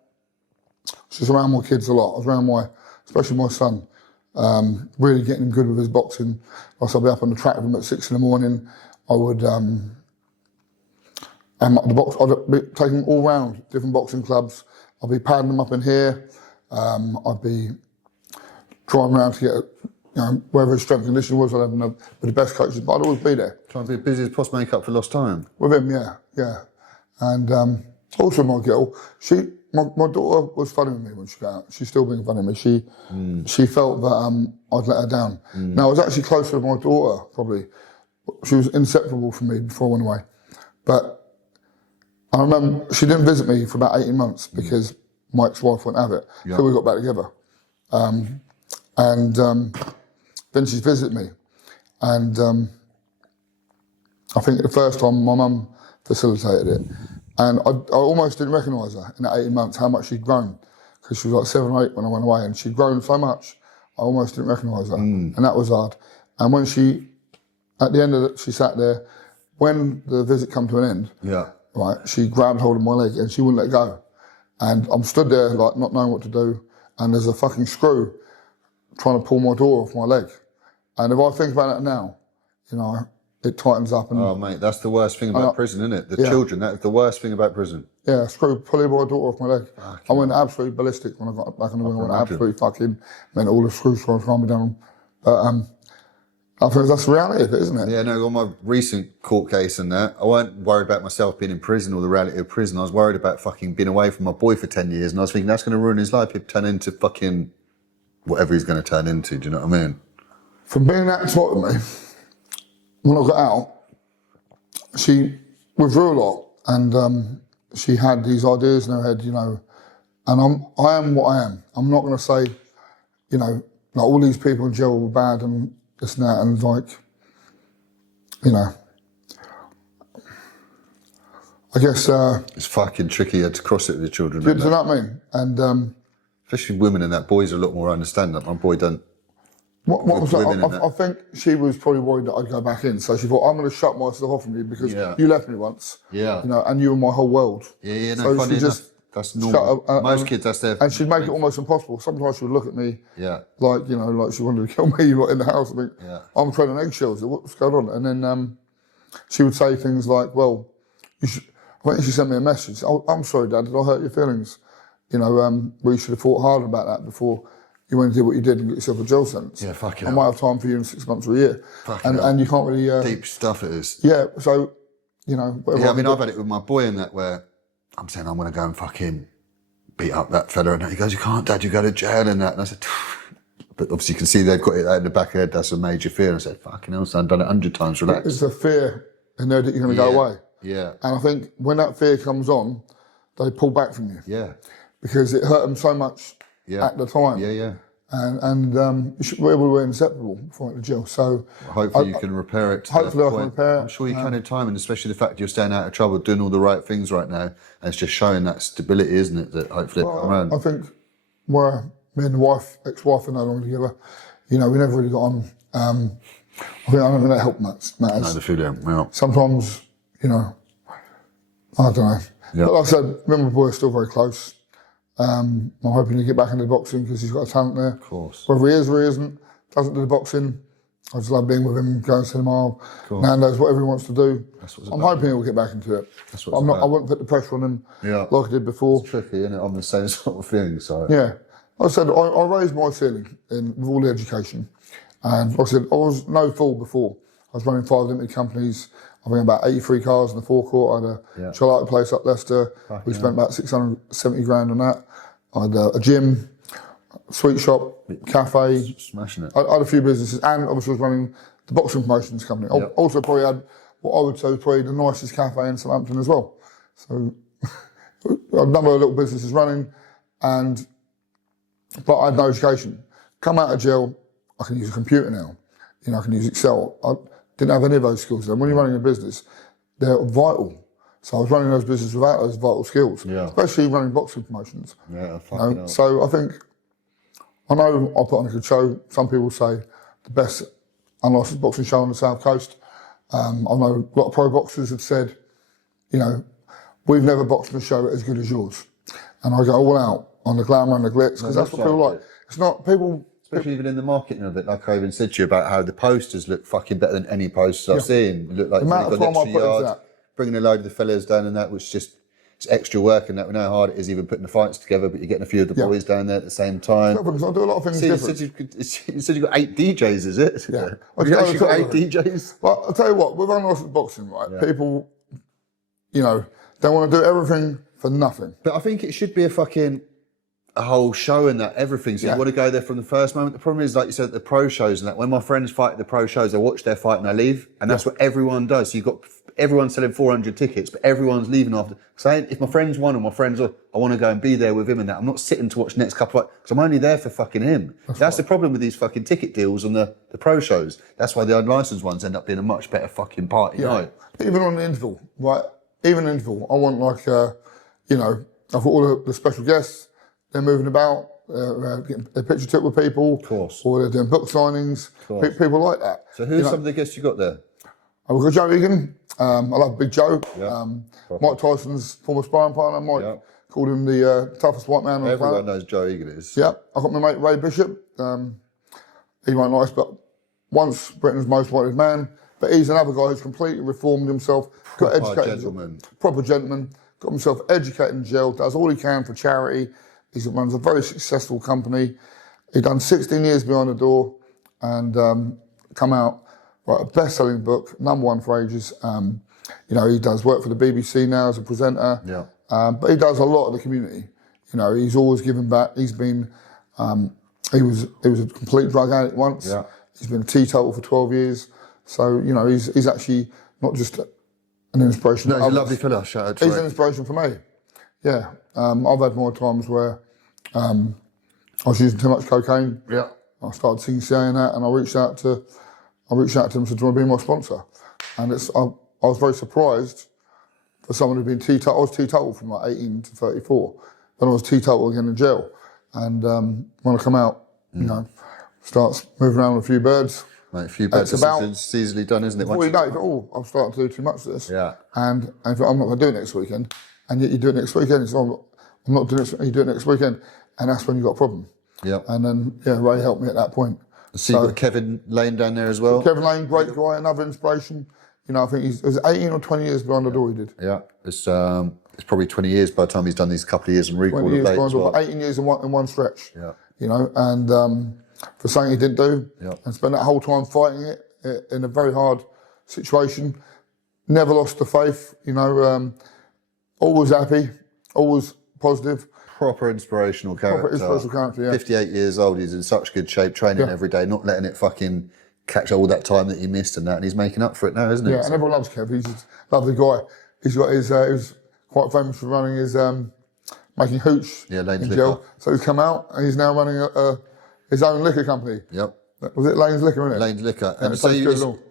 I was just around my kids a lot. I was around especially my son, really getting good with his boxing. Whilst I'd be up on the track with him at 6 in the morning, I would, and I'd be taking him all round different boxing clubs. I'd be padding them up in here. I'd be driving around to get, you know, wherever his strength and conditioning was, I'd have him with the best coaches, but I'd always be there. Trying to be busy as possible, make up for lost time. With him, yeah. And also my girl, my daughter was funny with me when she got out. She's still being funny with me. She felt that I'd let her down. Now, I was actually closer to my daughter, probably. She was inseparable from me before I went away. But I remember she didn't visit me for about 18 months because my ex-wife wouldn't have it. So we got back together. And then she visited me. And I think the first time my mum facilitated it. And I almost didn't recognise her in that 18 months, how much she'd grown. Because she was like 7 or 8 when I went away, and she'd grown so much, I almost didn't recognise her. And that was hard. And when at the end of it, she sat there, when the visit come to an end, right, she grabbed hold of my leg and she wouldn't let go. And I'm stood there, like, not knowing what to do, and there's a fucking screw trying to pull my door off my leg. And if I think about it now, you know, it tightens up. And Oh, mate, that's the worst thing about prison, isn't it? The children, that's the worst thing about prison. yeah, screw pulley my daughter off my leg. I went absolutely ballistic when I got back in the wing. I went absolutely fucking, meant all the screws trying to calm me down. But I think that's the reality of it, isn't it? Yeah, no, on my recent court case and that, I weren't worried about myself being in prison or the reality of prison. I was worried about fucking being away from my boy for 10 years, and I was thinking that's going to ruin his life. He'd turn into fucking whatever he's going to turn into, do you know what I mean? From being that tight with me, when I got out, she withdrew a lot, and she had these ideas in her head, you know, and I am what I am. I'm not going to say, you know, like all these people in jail were bad and this and that, and like, you know, I guess... it's fucking tricky to cross it with the children. do you know what I mean? And... especially women and that, boys are a lot more understanding. My boy don't... What was that? I think she was probably worried that I'd go back in, so she thought, I'm going to shut myself off from you because you left me once. Yeah. You know, and you were my whole world. Yeah, no, so funny she just that's normal. Most kids, that's their... And she'd make it almost impossible. Sometimes she would look at me like, you know, like she wanted to kill me like in the house. I think, I'm treading eggshells. What's going on? And then she would say things like, well, you should... I think she sent me a message. Oh, I'm sorry, Dad, did I hurt your feelings? You know, we should have thought harder about that before you went and did what you did and get yourself a jail sentence. Yeah, fuck it. I might have time for you in 6 months or a year. And you can't really... deep stuff it is. Yeah, so, you know... Yeah, I mean, I've had it with my boy in that where I'm saying I'm going to go and fucking beat up that fella, and he goes, you can't, Dad, you go to jail and that. And I said, but obviously you can see they've got it in the back of their head, that's a major fear. And I said, fucking hell, son, I've done it 100 times, relax. It's a fear in there that you're going to go away. Yeah. And I think when that fear comes on, they pull back from you. Yeah. Because it hurt them so much at the time. Yeah, yeah. And we were inseparable before I went to jail. So hopefully you can repair it. Hopefully I can repair it. I'm sure you can in time, and especially the fact that you're staying out of trouble, doing all the right things right now, and it's just showing that stability, isn't it? That hopefully it'll come around. I think where me and the ex-wife are no longer together, you know, we never really got on. I don't think that helped matters. No, the feeling, well. Sometimes, you know, I don't know. Yeah. But like I said, me and my boy are still very close. I'm hoping to get back into boxing because he's got a talent there. Of course. Whether he is or he isn't, doesn't do the boxing, I just love being with him, going to cinema, Nando's, whatever he wants to do. I'm hoping he'll get back into it. That's what I wouldn't put the pressure on him like I did before. It's tricky, isn't it? I'm the same sort of feeling, so... Yeah. Like I said, I raised my ceiling with all the education. And like I said, I was no fool before. I was running 5 limited companies. I think about 83 cars in the forecourt. I had a Charlotte place up Leicester. We spent about 670 grand on that. I had a gym, sweet shop, cafe. Smashing it. I had a few businesses, and obviously was running the boxing promotions company. I also probably had what I would say was probably the nicest cafe in Southampton as well. So I had a number of little businesses running, but I had no education. Come out of jail, I can use a computer now. You know, I can use Excel. I didn't have any of those skills then. When you're running a business, they're vital. So I was running those businesses without those vital skills, especially running boxing promotions. Yeah, fucking So I think, I know I put on a good show. Some people say the best unlicensed boxing show on the South Coast. I know a lot of pro boxers have said, you know, we've never boxed a show as good as yours. And I go all out on the glamour and the glitz, because that's what people like. It's not, people... Especially even in the marketing of it, like I even said to you about how the posters look fucking better than any posters I've seen. Look like they've got extra yards, bringing a load of the fellas down and that, which just, it's extra work and that. We know how hard it is even putting the fights together, but you're getting a few of the boys down there at the same time. No, because I do a lot of things different. You said you've got 8 DJs, is it? Yeah. Have you actually got 8 DJs? Well, I'll tell you what, with unlicensed boxing, right, people, you know, they want to do everything for nothing. But I think it should be a whole show and that, everything. So you want to go there from the first moment. The problem is, like you said, the pro shows and that, when my friends fight at the pro shows, they watch their fight and they leave. And that's what everyone does. So you've got everyone selling 400 tickets, but everyone's leaving after. Saying, if my friend's won and my friend's, I want to go and be there with him and that. I'm not sitting to watch the next couple of, because I'm only there for fucking him. That's the problem with these fucking ticket deals on the pro shows. That's why the unlicensed ones end up being a much better fucking party night. Even on the interval, right? Even interval, I want like, you know, I've got all the special guests. They're moving about, getting a picture took with people. Of course. Or they're doing book signings. People like that. So who's some of the guests you got there? I've got Joe Egan. I love Big Joe. Mike Tyson's former sparring partner. Mike called him the toughest white man on the planet. Everyone knows Joe Egan is. Yeah. I've got my mate Ray Bishop. He won't like us, but once Britain's most wanted man, But he's another guy who's completely reformed himself, got educated, proper gentleman, got himself educated in jail, does all he can for charity. He runs a very successful company. He done 16 years behind the door and come out, write a best-selling book, #1 for ages. You know, he does work for the BBC now as a presenter. Yeah. But he does a lot of the community. You know, he's always giving back. He's been, he was a complete drug addict once. Yeah. He's been a teetotal for 12 years. So, you know, he's actually not just an inspiration. No, he's a lovely fella. Shout out to He's an inspiration for me. Yeah. I've had more times where I was using too much cocaine. Yeah. I started saying that, and I reached out to him and said, "Do you want to be my sponsor?" And I was very surprised for someone who'd been teetotal. I was teetotal from like 18 to 34. Then I was teetotal again in jail. And when I come out, you know, starts moving around with a few birds. Mate, a few birds it's easily done, isn't it? Before you know it, I'm starting to do too much of this. Yeah. And I'm not going to do it next weekend. And yet you do it next weekend. So I'm not doing it, you do it next weekend. And that's when you got a problem. Yeah. And then, yeah, Ray helped me at that point. So you've got Kevin Lane down there as well? Kevin Lane, great guy, another inspiration. You know, I think it was 18 or 20 years behind the door he did. Yeah, it's probably 20 years by the time he's done these couple of years and recall 20 years as well. 18 years in one stretch. Yeah. You know, and for something he didn't do, yeah. and spent that whole time fighting it in a very hard situation. Never lost the faith, you know, always happy, always positive. Proper inspirational character. Proper inspirational character, yeah. 58 years old, he's in such good shape, training every day, not letting it fucking catch all that time that he missed and that, and he's making up for it now, isn't he? Yeah, and everyone loves Kev. He's a lovely guy. He's got his, he was quite famous for running his, making hooch Lane's in Liquor. jail. So he's come out and he's now running his own liquor company. Yep. Was it Lane's Liquor, isn't it? Lane's Liquor. Yeah, And so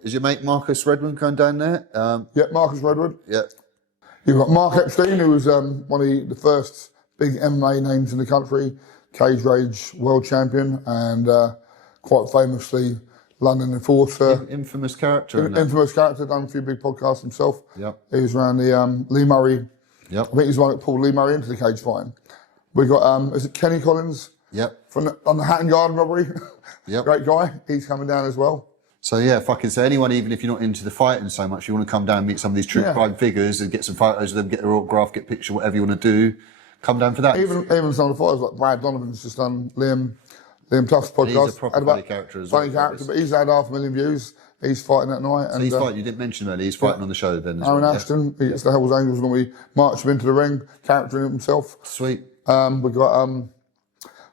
is your mate Marcus Redwood going down there? Yeah, Marcus Redwood. Yeah. You've got Mark Epstein, who was one of the first big MMA names in the country, cage rage world champion, and quite famously London enforcer. Infamous character. Infamous character, done a few big podcasts himself. Yep. He was around the Lee Murray. Yep. I think he's the one that pulled Lee Murray into the cage fighting. We got, is it Kenny Collins? Yep. On the Hatton Garden robbery. Yep. Great guy. He's coming down as well. So yeah, fucking so anyone, even if you're not into the fighting so much, you want to come down and meet some of these true crime figures and get some photos of them, get their autograph, get a picture, whatever you want to do, come down for that. Even some of the fighters like Brad Donovan's just done Liam Tuff's podcast. He's a proper funny character as well. Funny character, but he's had 500,000 views. He's fighting that night. So he's fighting, you didn't mention him earlier, he's fighting on the show then as Aaron well. Ashton, it's the Hells Angels, and we march him into the ring, character himself. Sweet. We've got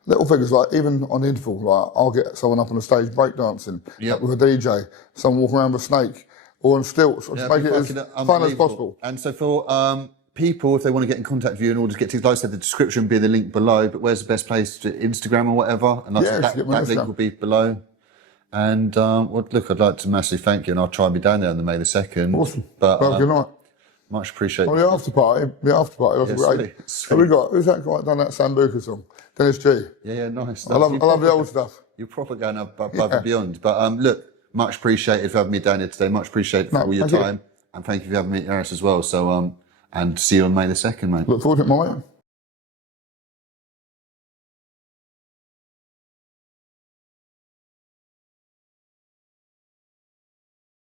little figures, like even on the interval, like I'll get someone up on the stage breakdancing with a DJ, someone walking around with a snake, or on stilts, or to make it as fun as possible. And so for people, if they want to get in contact with you in order to get to, like I said, the description will be the link below, but where's the best place to Instagram or whatever? And like I said, that link will be below. And well, look, I'd like to massively thank you, and I'll try and be down there on the May the 2nd. Awesome. But well, good night. Much appreciated. Well, the after party, was great. So we got, who's that guy done that Sambuca song? Dennis G. Yeah, nice. I love the old stuff. You're proper going above and beyond. But look, much appreciated for having me down here today. Much appreciated for all your time. And thank you for having me at Harris as well. So, and see you on May the 2nd, mate. Look forward to it, mate.